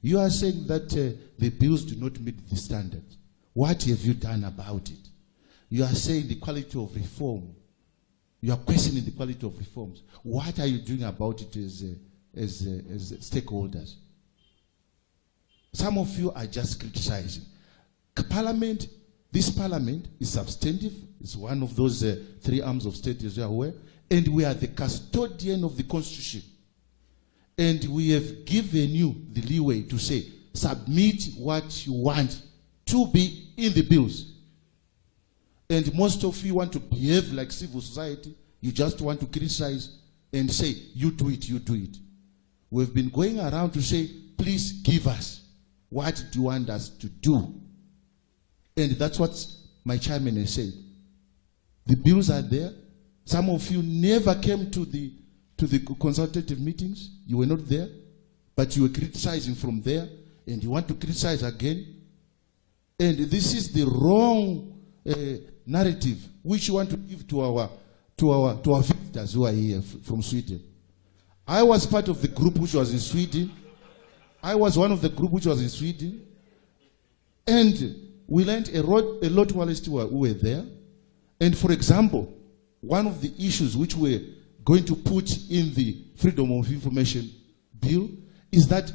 You are saying that the bills do not meet the standards. What have you done about it? You are saying the quality of reform. You are questioning the quality of reforms. What are you doing about it as stakeholders? Some of you are just criticizing. Parliament, this Parliament is substantive. It's one of those three arms of state, as you are aware. And we are the custodian of the Constitution. And we have given you the leeway to say, submit what you want to be in the bills. And most of you want to behave like civil society. You just want to criticize and say, you do it. We've been going around to say, please give us. What do you want us to do? And that's what my chairman has said. The bills are there. Some of you never came to the consultative meetings. You were not there. But you were criticizing from there. And you want to criticize again. And this is the wrong narrative which you want to give to our visitors who are here from Sweden. I was part of the group which was in Sweden. I was one of the group which was in Sweden. And we learned a lot whilst we were there. And for example, one of the issues which we're going to put in the Freedom of Information Bill is that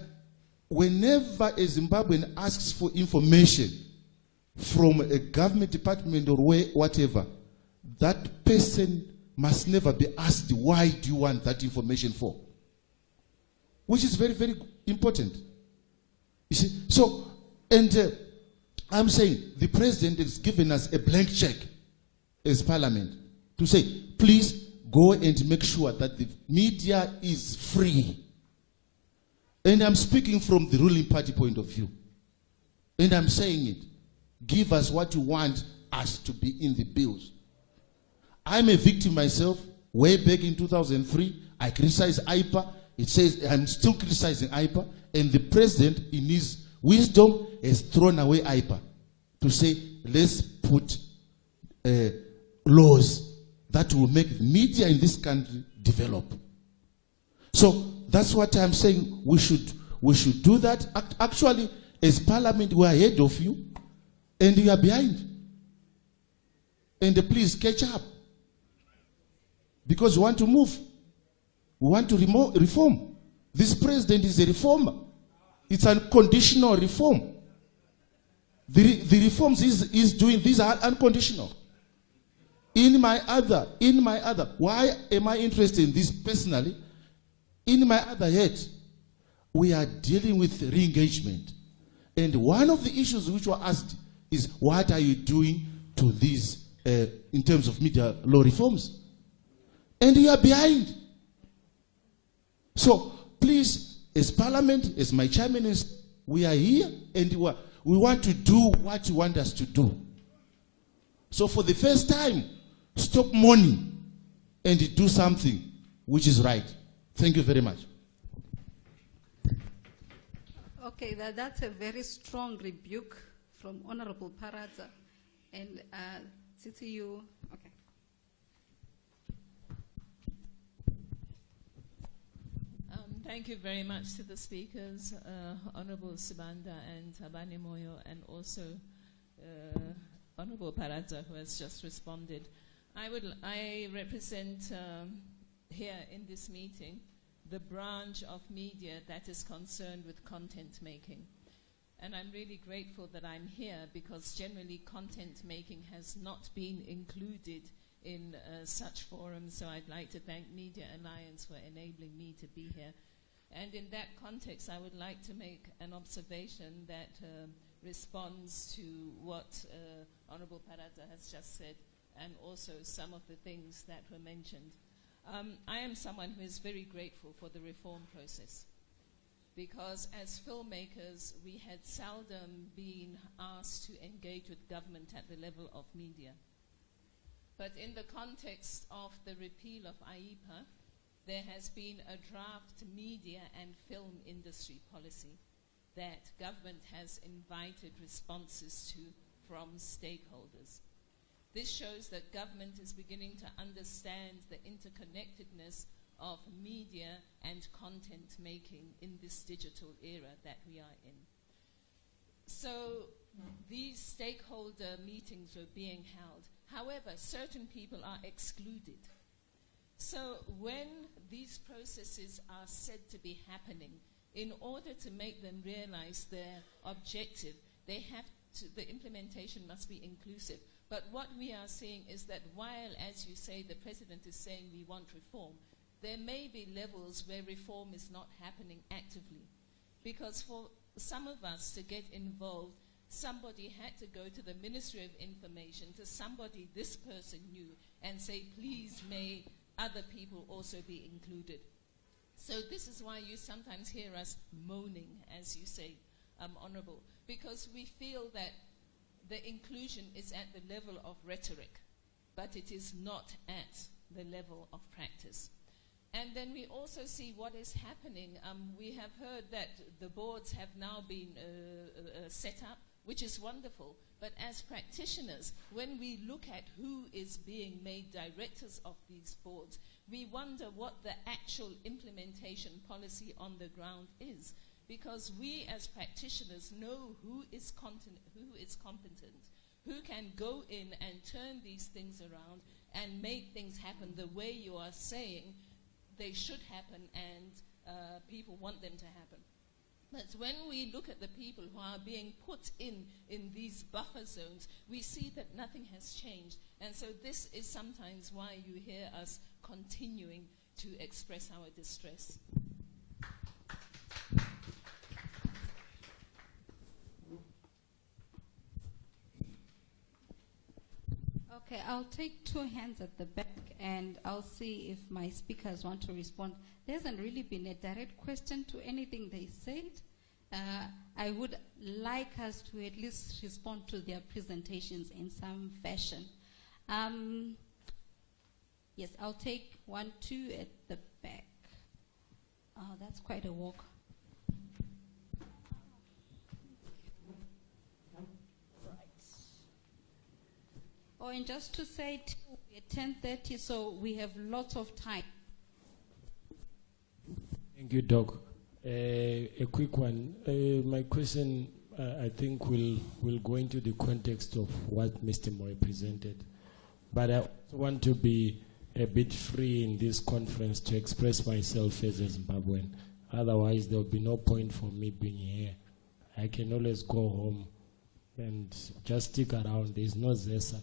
whenever a Zimbabwean asks for information from a government department or whatever, that person must never be asked, why do you want that information for? Which is very, very important. You see, so, and I'm saying the president has given us a blank check as Parliament to say, please go and make sure that the media is free. And I'm speaking from the ruling party point of view. And I'm saying it. Give us what you want us to be in the bills. I'm a victim myself. Way back in 2003, I criticized IPA. It says I'm still criticizing IPA. And the president, in his wisdom, has thrown away IPA to say, let's put laws that will make the media in this country develop. So that's what I'm saying. We should do that. Actually, as Parliament, we are ahead of you, and you are behind. And please catch up, because we want to move. We want to reform. This president is a reformer. It's unconditional reform. The reforms he's doing, these are unconditional. In my other, why am I interested in this personally? In my other head, we are dealing with re-engagement. And one of the issues which were asked is, what are you doing to these in terms of media law reforms? And you are behind. So please, as Parliament, as my chairman is, we are here and we want to do what you want us to do. So for the first time, stop mourning and do something which is right. Thank you very much. Okay, that's a very strong rebuke from Honorable Paraza. And CCU, okay. Thank you very much to the speakers, Honorable Sibanda and Tabani Moyo, and also Honorable Paraza, who has just responded. I represent here in this meeting the branch of media that is concerned with content making. And I'm really grateful that I'm here, because generally content making has not been included in such forums. So I'd like to thank Media Alliance for enabling me to be here. And in that context, I would like to make an observation that responds to what Honorable Paraza has just said, and also some of the things that were mentioned. I am someone who is very grateful for the reform process, because as filmmakers, we had seldom been asked to engage with government at the level of media. But in the context of the repeal of AIPA, there has been a draft media and film industry policy that government has invited responses to from stakeholders. This shows that government is beginning to understand the interconnectedness of media and content making in this digital era that we are in. So these stakeholder meetings were being held. However, certain people are excluded. So when these processes are said to be happening, in order to make them realize their objective, they have to, the implementation must be inclusive. But what we are seeing is that while, as you say, the president is saying we want reform, there may be levels where reform is not happening actively. Because for some of us to get involved, somebody had to go to the Ministry of Information, to somebody this person knew, and say, please may other people also be included. So this is why you sometimes hear us moaning, as you say, Honorable, because we feel that the inclusion is at the level of rhetoric, but it is not at the level of practice. And then we also see what is happening. We have heard that the boards have now been set up, which is wonderful. But as practitioners, when we look at who is being made directors of these boards, we wonder what the actual implementation policy on the ground is. Because we as practitioners know who is competent, who can go in and turn these things around and make things happen the way you are saying they should happen, and people want them to happen. But when we look at the people who are being put in these buffer zones, we see that nothing has changed. And so this is sometimes why you hear us continuing to express our distress. Okay, I'll take two hands at the back and I'll see if my speakers want to respond. There hasn't really been a direct question to anything they said. I would like us to at least respond to their presentations in some fashion. Yes, I'll take 1, 2 at the back. Oh, that's quite a walk. Oh, and just to say, at 10:30, so we have lots of time. Thank you, Doc. A quick one. My question, I think, will go into the context of what Mr. Moy presented. But I want to be a bit free in this conference to express myself as a Zimbabwean. Otherwise, there will be no point for me being here. I can always go home and just stick around. There is no ZESA.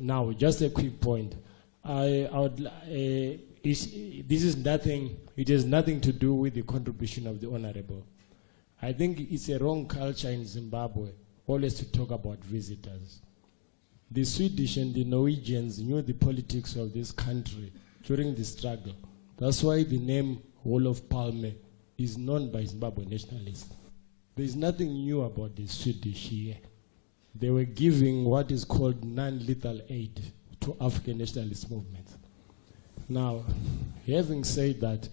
Now, just a quick point. This is nothing. It has nothing to do with the contribution of the Honorable. I think it's a wrong culture in Zimbabwe always to talk about visitors. The Swedish and the Norwegians knew the politics of this country during the struggle. That's why the name Olof Palme is known by Zimbabwe nationalists. There is nothing new about the Swedish here. They were giving what is called non-lethal aid to African nationalist movements. Now, having said that,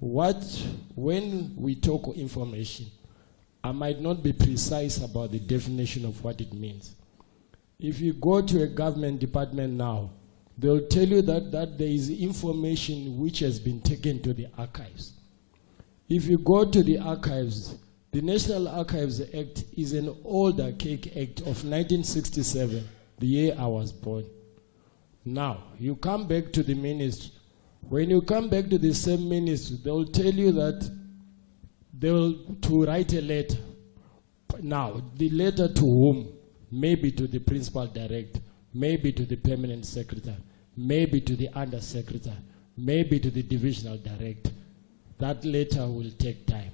when we talk information, I might not be precise about the definition of what it means. If you go to a government department now, they'll tell you that there is information which has been taken to the archives. If you go to the archives, the National Archives Act is an old archaic act of 1967, the year I was born. Now, you come back to the ministry. When you come back to the same ministry, they'll tell you that to write a letter. Now, the letter to whom? Maybe to the principal director, maybe to the permanent secretary, maybe to the undersecretary, maybe to the divisional director. That letter will take time.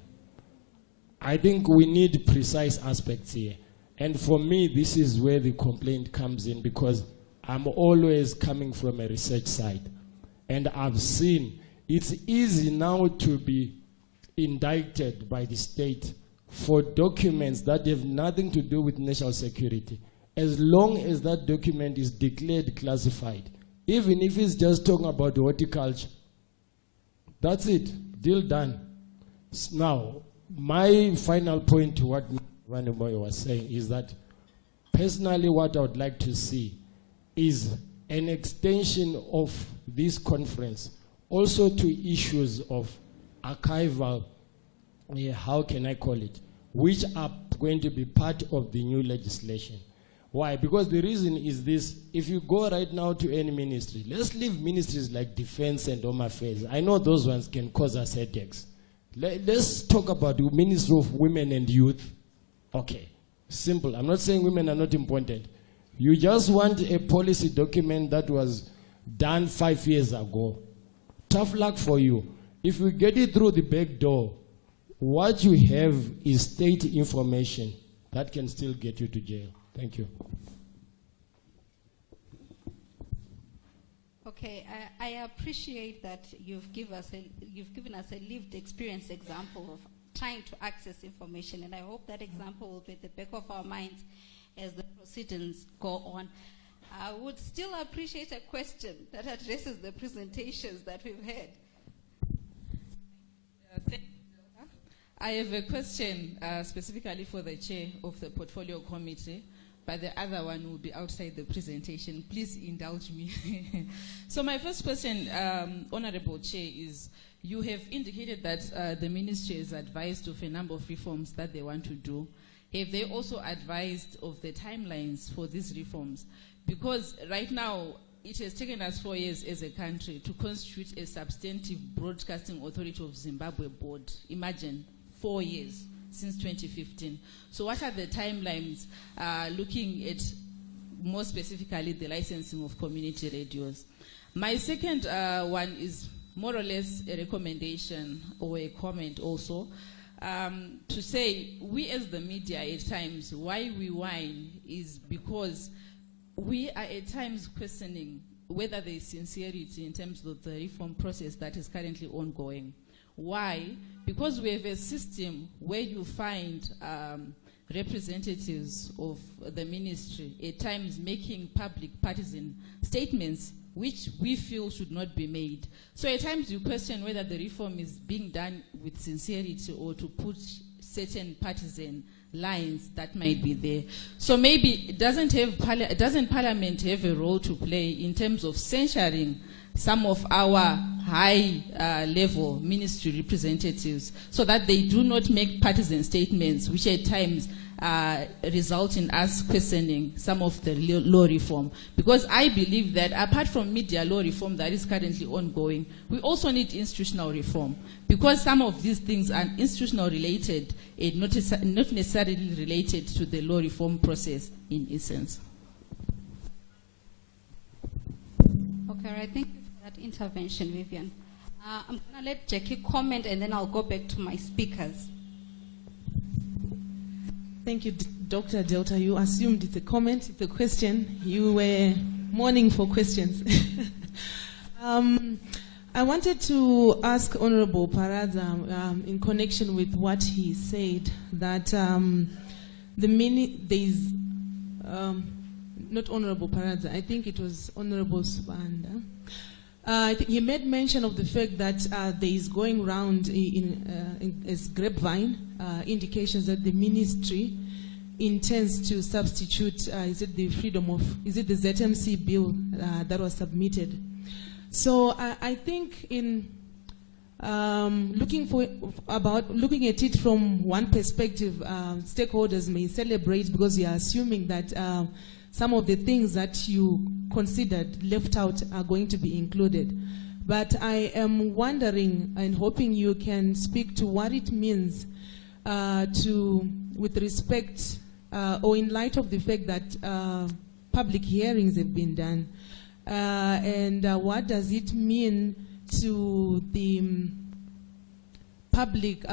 I think we need precise aspects here. And for me, this is where the complaint comes in, because I'm always coming from a research side. And I've seen it's easy now to be indicted by the state for documents that have nothing to do with national security, as long as that document is declared classified, even if it's just talking about horticulture. That's it, deal done. Now, my final point to what Ranimoy was saying is that personally what I would like to see is an extension of this conference also to issues of archival, how can I call it, which are going to be part of the new legislation. Why? Because the reason is this: if you go right now to any ministry, let's leave ministries like Defense and Home Affairs. I know those ones can cause us headaches. Let's talk about the Ministry of Women and Youth. Okay, simple. I'm not saying women are not important. You just want a policy document that was done 5 years ago. Tough luck for you. If you get it through the back door, what you have is state information that can still get you to jail. Thank you. Okay, I appreciate that you've given us a lived experience example of trying to access information, and I hope that example will be at the back of our minds as the proceedings go on. I would still appreciate a question that addresses the presentations that we've had. Thank you. I have a question specifically for the chair of the portfolio committee, but the other one will be outside the presentation. Please indulge me. So my first question, Honorable Chair, is you have indicated that the ministry is advised of a number of reforms that they want to do. Have they also advised of the timelines for these reforms? Because right now, it has taken us 4 years as a country to constitute a substantive broadcasting authority of Zimbabwe board. Imagine, 4 years since 2015. So what are the timelines looking at more specifically the licensing of community radios? My second one is more or less a recommendation or a comment also to say we as the media at times, why we whine is because we are at times questioning whether there is sincerity in terms of the reform process that is currently ongoing. Why? Because we have a system where you find representatives of the ministry at times making public partisan statements which we feel should not be made. So at times you question whether the reform is being done with sincerity or to put certain partisan lines that might be there. So maybe doesn't Parliament have a role to play in terms of censuring some of our high-level ministry representatives so that they do not make partisan statements which at times result in us questioning some of the law reform? Because I believe that apart from media law reform that is currently ongoing, we also need institutional reform, because some of these things are institutional related and not necessarily related to the law reform process in essence. Okay, right. Thank you for that intervention, Vivian. I'm going to let Jackie comment and then I'll go back to my speakers. Thank you, Dr. Delta. You assumed it's a comment, it's a question. You were mourning for questions. I wanted to ask Honorable Paraza in connection with what he said, that not Honorable Paraza, I think it was Honorable Subanda. He made mention of the fact that there is going round as grapevine indications that the ministry intends to substitute, is it the ZMC bill that was submitted. So I think in looking at it from one perspective, stakeholders may celebrate because we are assuming that some of the things that you considered left out are going to be included. But I am wondering and hoping you can speak to what it means with respect or in light of the fact that public hearings have been done. And what does it mean to the public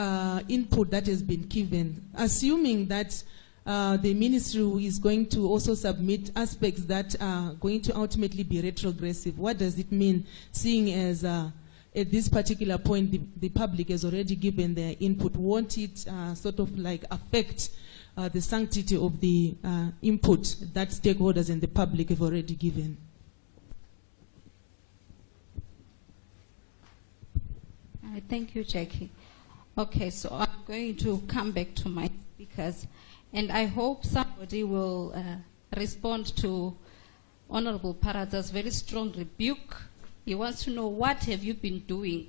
input that has been given, assuming that the ministry is going to also submit aspects that are going to ultimately be retrogressive? What does it mean, seeing as at this particular point the public has already given their input? Won't it sort of like affect the sanctity of the input that stakeholders and the public have already given? Thank you, Jackie. Okay, so I'm going to come back to my speakers, and I hope somebody will respond to Honorable Paraza's very strong rebuke. He wants to know, what have you been doing?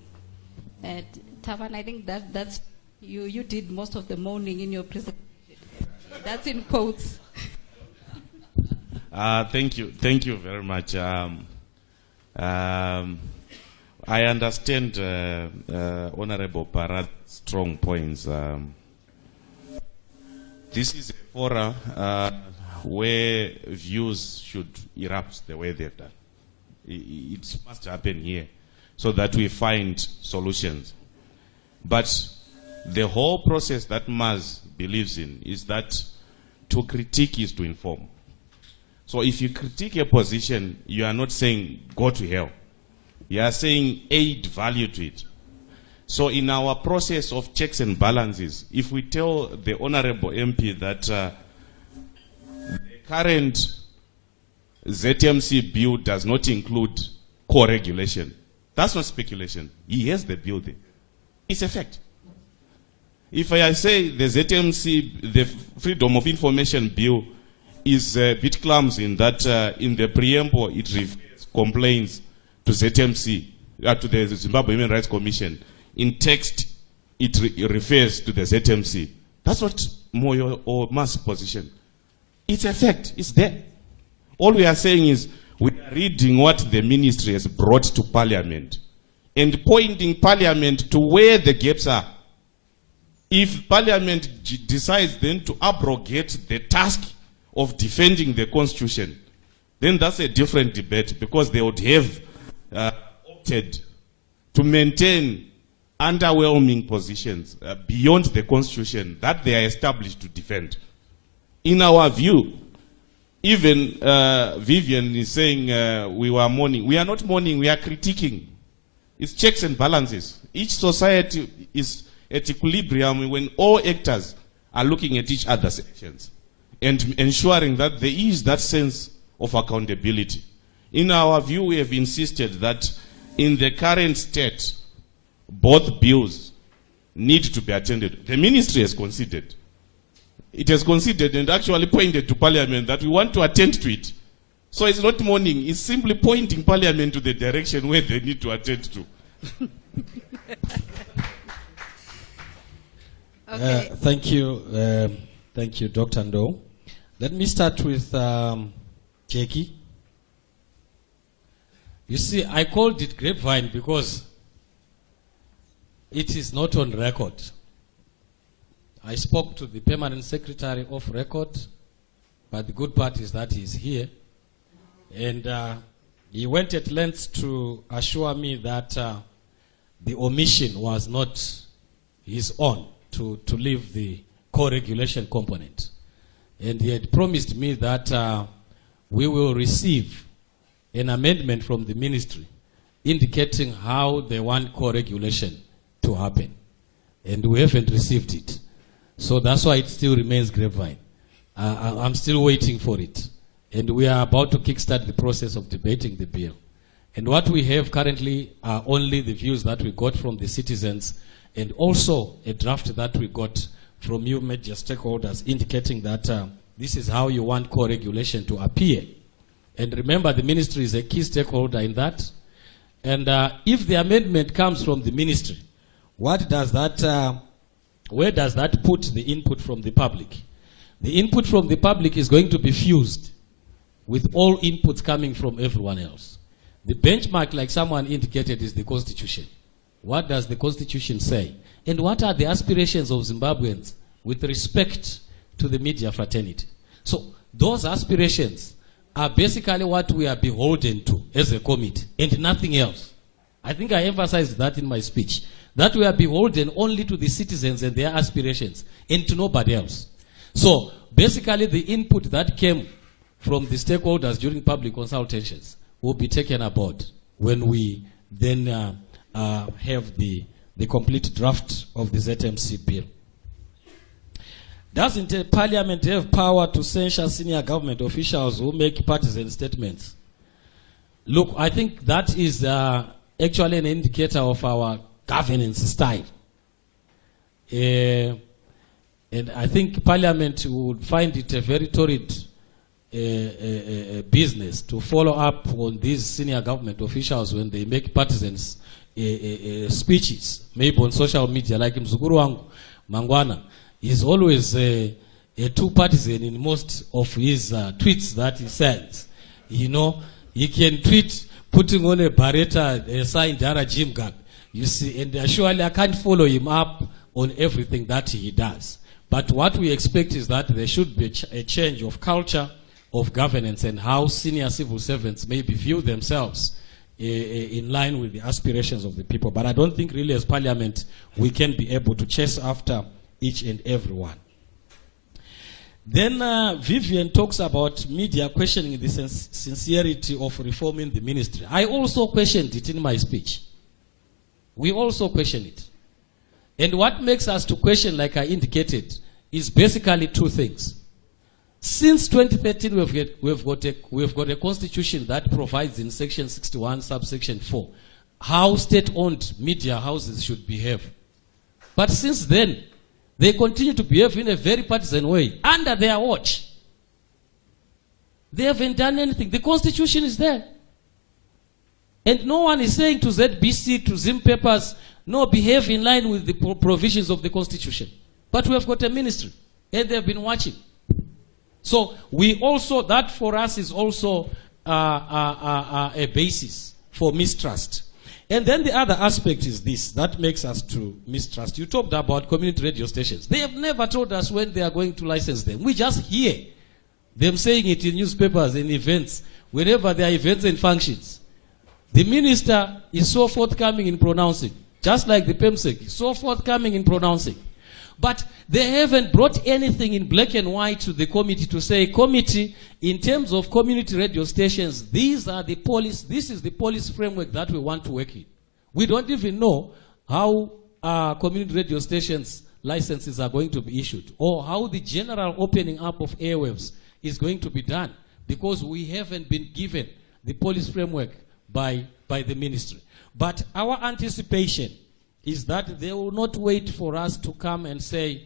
Tavan, I think that's you did most of the moaning in your presentation. That's in quotes. Thank you very much. I understand Honorable Parad's strong points. This is a forum where views should erupt the way they've done. It must happen here so that we find solutions. But the whole process that MAZ believes in is that to critique is to inform. So if you critique a position, you are not saying go to hell. You are saying add value to it. So in our process of checks and balances, if we tell the Honorable MP that the current ZMC bill does not include co-regulation, that's not speculation. He has the bill there. It's a fact. If I say the ZMC, the Freedom of Information Bill, is a bit clumsy in that in the preamble it complains to ZMC, to the Zimbabwe Human Rights Commission. In text, it refers to the ZMC. That's not Moyo or MAZ's position. It's a fact. It's there. All we are saying is we are reading what the ministry has brought to Parliament and pointing Parliament to where the gaps are. If Parliament decides then to abrogate the task of defending the Constitution, then that's a different debate, because they would have opted to maintain underwhelming positions beyond the Constitution that they are established to defend. In our view, even Vivian is saying we were mourning. We are not mourning, we are critiquing. It's checks and balances. Each society is at equilibrium when all actors are looking at each other's actions and ensuring that there is that sense of accountability. In our view, we have insisted that in the current state, both bills need to be attended. The ministry has conceded. It has conceded and actually pointed to Parliament that we want to attend to it. So it's not mourning, it's simply pointing Parliament to the direction where they need to attend to. Okay. Thank you, Dr. Ndou. Let me start with Jackie. You see, I called it grapevine because it is not on record. I spoke to the permanent secretary off record, but the good part is that he's here. And he went at length to assure me that the omission was not his own to leave the co-regulation component. And he had promised me that we will receive an amendment from the ministry indicating how they want co-regulation to happen. And we haven't received it. So that's why it still remains grapevine. I'm still waiting for it. And we are about to kickstart the process of debating the bill. And what we have currently are only the views that we got from the citizens, and also a draft that we got from you major stakeholders indicating that this is how you want co-regulation to appear. And remember, the ministry is a key stakeholder in that. And if the amendment comes from the ministry, what does that, where does that put the input from the public? The input from the public is going to be fused with all inputs coming from everyone else. The benchmark, like someone indicated, is the Constitution. What does the Constitution say? And what are the aspirations of Zimbabweans with respect to the media fraternity? So those aspirations are basically what we are beholden to as a committee, and nothing else. I think I emphasized that in my speech, that we are beholden only to the citizens and their aspirations, and to nobody else. So basically the input that came from the stakeholders during public consultations will be taken aboard when we then have the complete draft of the ZMC bill. Doesn't Parliament have power to censure senior government officials who make partisan statements? Look, I think that is actually an indicator of our governance style. And I think Parliament would find it a very torrid business to follow up on these senior government officials when they make partisan speeches, maybe on social media, like Mzukuru wangu Mangwana. He's always too partisan in most of his tweets that he sends. You know, he can tweet putting on a Barretta signed Dara Jim Gag. You see, and surely I can't follow him up on everything that he does. But what we expect is that there should be a change of culture, of governance, and how senior civil servants maybe view themselves in line with the aspirations of the people. But I don't think really as Parliament we can be able to chase after each and every one. Then Vivian talks about media questioning the sincerity of reforming the ministry. I also questioned it in my speech. We also question it. And what makes us to question, like I indicated, is basically two things. Since 2013, we've got a constitution that provides in section 61, subsection 4, how state-owned media houses should behave. But since then, they continue to behave in a very partisan way, under their watch. They haven't done anything. The constitution is there. And no one is saying to ZBC, to Zim Papers, no, behave in line with the provisions of the constitution. But we have got a ministry, and they've been watching. So we also, that for us is also a basis for mistrust. And then the other aspect is this, that makes us to mistrust. You talked about community radio stations. They have never told us when they are going to license them. We just hear them saying it in newspapers and events, wherever there are events and functions. The minister is so forthcoming in pronouncing, just like the PEMSEC is so forthcoming in pronouncing. But they haven't brought anything in black and white to the committee to say, committee, in terms of community radio stations, these are the policy, this is the policy framework that we want to work in. We don't even know how community radio stations licenses are going to be issued, or how the general opening up of airwaves is going to be done, because we haven't been given the policy framework by the ministry. But our anticipation is that they will not wait for us to come and say,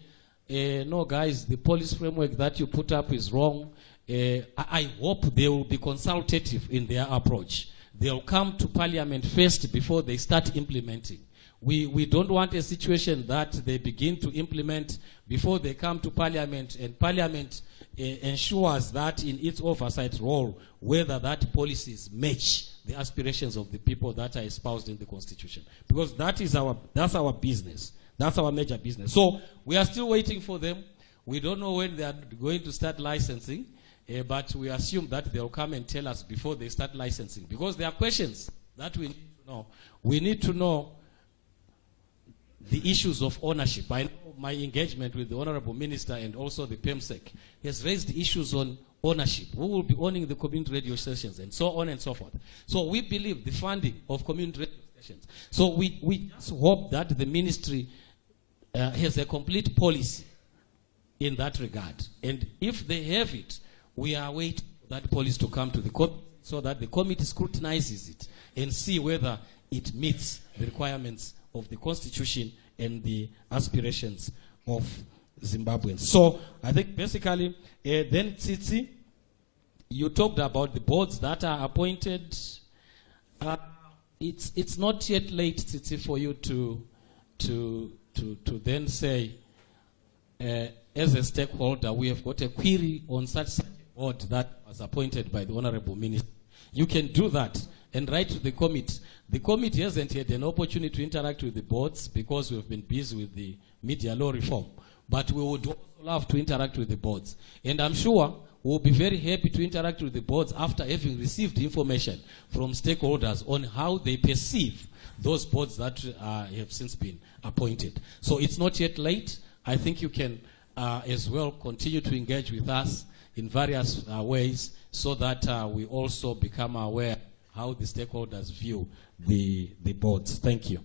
no guys, the policy framework that you put up is wrong. I hope they will be consultative in their approach. They'll come to Parliament first before they start implementing. We don't want a situation that they begin to implement before they come to Parliament, and Parliament ensures that in its oversight role, whether that policies match the aspirations of the people that are espoused in the Constitution. Because that's our business. That's our major business. So we are still waiting for them. We don't know when they are going to start licensing, but we assume that they'll come and tell us before they start licensing. Because there are questions that we need to know. We need to know the issues of ownership. I know my engagement with the Honorable Minister and also the PEMSEC has raised issues on ownership. Who will be owning the community radio stations and so on and so forth. So we believe the funding of community radio stations. So we just hope that the ministry has a complete policy in that regard. And if they have it, we are waiting for that policy to come to the committee so that the committee scrutinizes it and see whether it meets the requirements of the Constitution and the aspirations of Zimbabweans. So I think basically, then Tsitsi, you talked about the boards that are appointed. It's not yet late, Tsitsi, for you to then say, as a stakeholder, we have got a query on such a board that was appointed by the Honorable Minister. You can do that and write to the committee. The committee hasn't had an opportunity to interact with the boards because we've been busy with the media law reform. But we would also love to interact with the boards. And I'm sure we'll be very happy to interact with the boards after having received information from stakeholders on how they perceive those boards that have since been appointed. So it's not yet late. I think you can as well continue to engage with us in various ways so that we also become aware how the stakeholders view the boards. Thank you.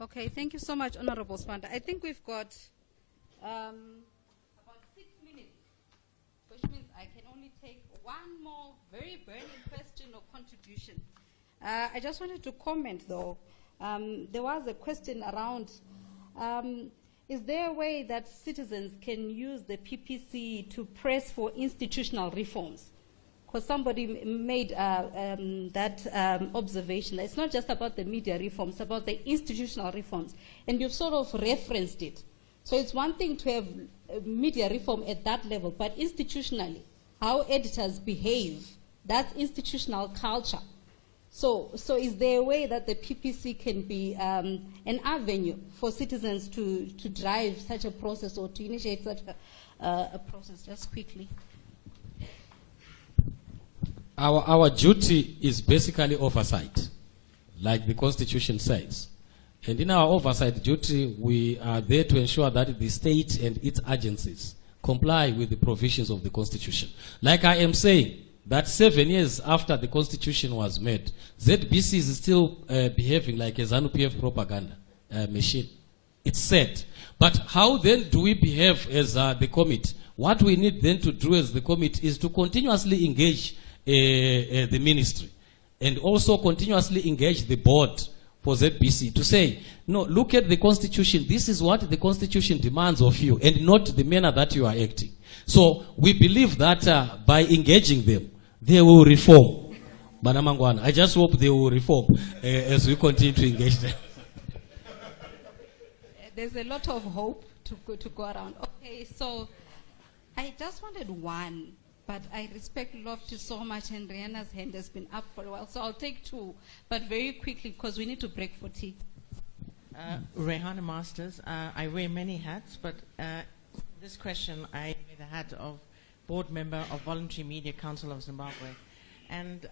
Okay, thank you so much, Honorable Spanda. I think we've got about 6 minutes, which means I can only take one more very burning question or contribution. I just wanted to comment, though. There was a question around, is there a way that citizens can use the PPC to press for institutional reforms? Because somebody made that observation. It's not just about the media reforms, it's about the institutional reforms. And you've sort of referenced it. So it's one thing to have media reform at that level, but institutionally, how editors behave, that's institutional culture. So is there a way that the PPC can be an avenue for citizens to drive such a process or to initiate such a process? Just quickly. Our duty is basically oversight, like the Constitution says. And in our oversight duty, we are there to ensure that the state and its agencies comply with the provisions of the Constitution. Like I am saying, that 7 years after the Constitution was made, ZBC is still behaving like a ZANU-PF propaganda machine. It's said. But how then do we behave as the committee? What we need then to do as the committee is to continuously engage the ministry and also continuously engage the board for ZBC to say, no, look at the Constitution. This is what the Constitution demands of you and not the manner that you are acting. So we believe that by engaging them, they will reform. Banamangwana, I just hope they will reform as we continue to engage them. There's a lot of hope to go around. Okay, so I just wanted one, but I respect Lofty so much, and Rihanna's hand has been up for a while, so I'll take two, but very quickly because we need to break for tea. Rihanna Masters, I wear many hats, but this question I wear the hat of board member of Voluntary Media Council of Zimbabwe. And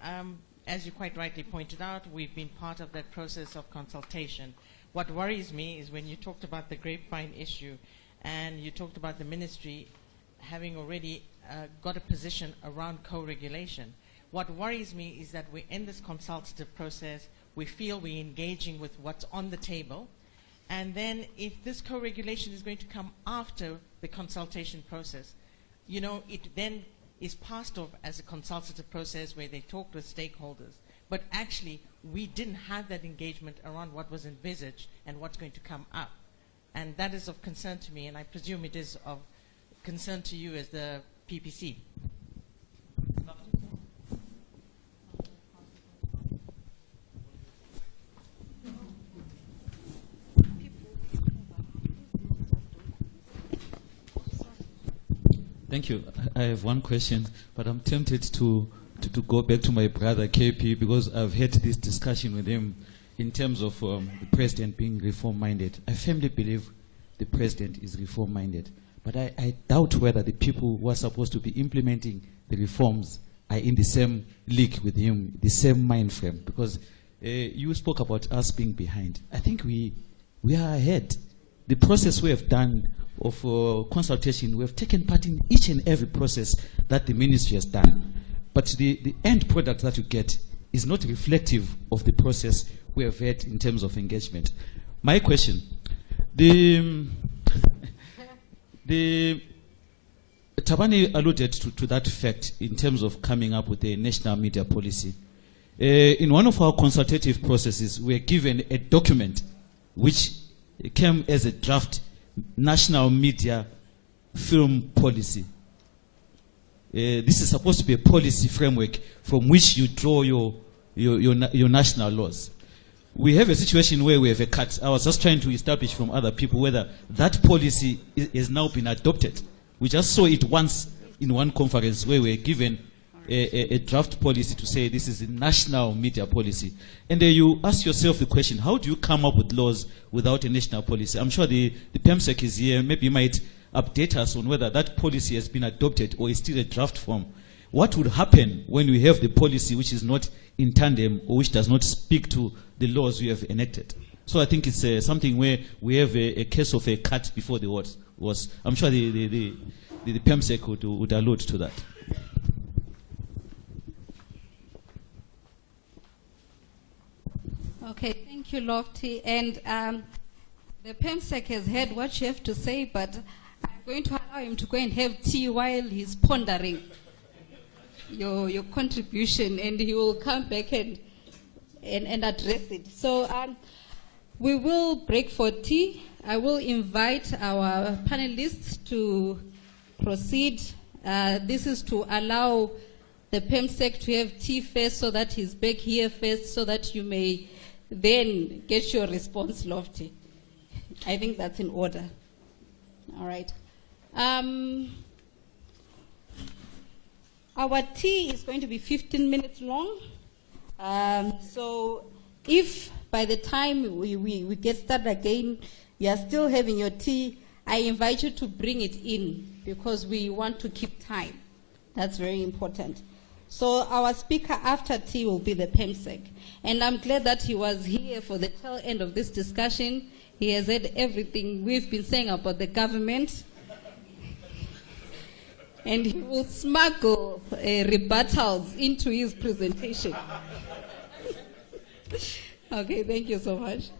as you quite rightly pointed out, we've been part of that process of consultation. What worries me is when you talked about the grapevine issue and you talked about the ministry having already got a position around co-regulation. What worries me is that we're in this consultative process, we feel we're engaging with what's on the table, and then if this co-regulation is going to come after the consultation process, you know, it then is passed off as a consultative process where they talk with stakeholders. But actually, we didn't have that engagement around what was envisaged and what's going to come up. And that is of concern to me, and I presume it is of concern to you as the PPC. Thank you. I have one question, but I'm tempted to go back to my brother KP because I've had this discussion with him in terms of the president being reform-minded. I firmly believe the president is reform-minded, but I doubt whether the people who are supposed to be implementing the reforms are in the same league with him, the same mind frame, because you spoke about us being behind. I think we are ahead. The process we have done consultation. We have taken part in each and every process that the ministry has done. But the end product that you get is not reflective of the process we have had in terms of engagement. My question, Tabani alluded to that fact in terms of coming up with a national media policy. In one of our consultative processes, we were given a document which came as a draft national media film policy. This is supposed to be a policy framework from which you draw your national laws. We have a situation where we have a cut. I was just trying to establish from other people whether that policy has now been adopted. We just saw it once in one conference where we were given a draft policy to say this is a national media policy. And you ask yourself the question, how do you come up with laws without a national policy? I'm sure the PEMSEC is here. Maybe you might update us on whether that policy has been adopted or is still a draft form. What would happen when we have the policy which is not in tandem or which does not speak to the laws we have enacted? So I think it's something where we have a case of a cut before the was. I'm sure the PEMSEC would allude to that. Okay, thank you, Lofty. And the PEMSEC has heard what you have to say, but I'm going to allow him to go and have tea while he's pondering your contribution, and he will come back and address it. So we will break for tea. I will invite our panelists to proceed. This is to allow the PEMSEC to have tea first so that he's back here first so that you may then get your response, Lofty. I think that's in order. All right. Our tea is going to be 15 minutes long. So if by the time we get started again, you are still having your tea, I invite you to bring it in because we want to keep time. That's very important. So our speaker after tea will be the PEMSEC. And I'm glad that he was here for the tail end of this discussion. He has heard everything we've been saying about the government. And he will smuggle rebuttals into his presentation. Okay, thank you so much.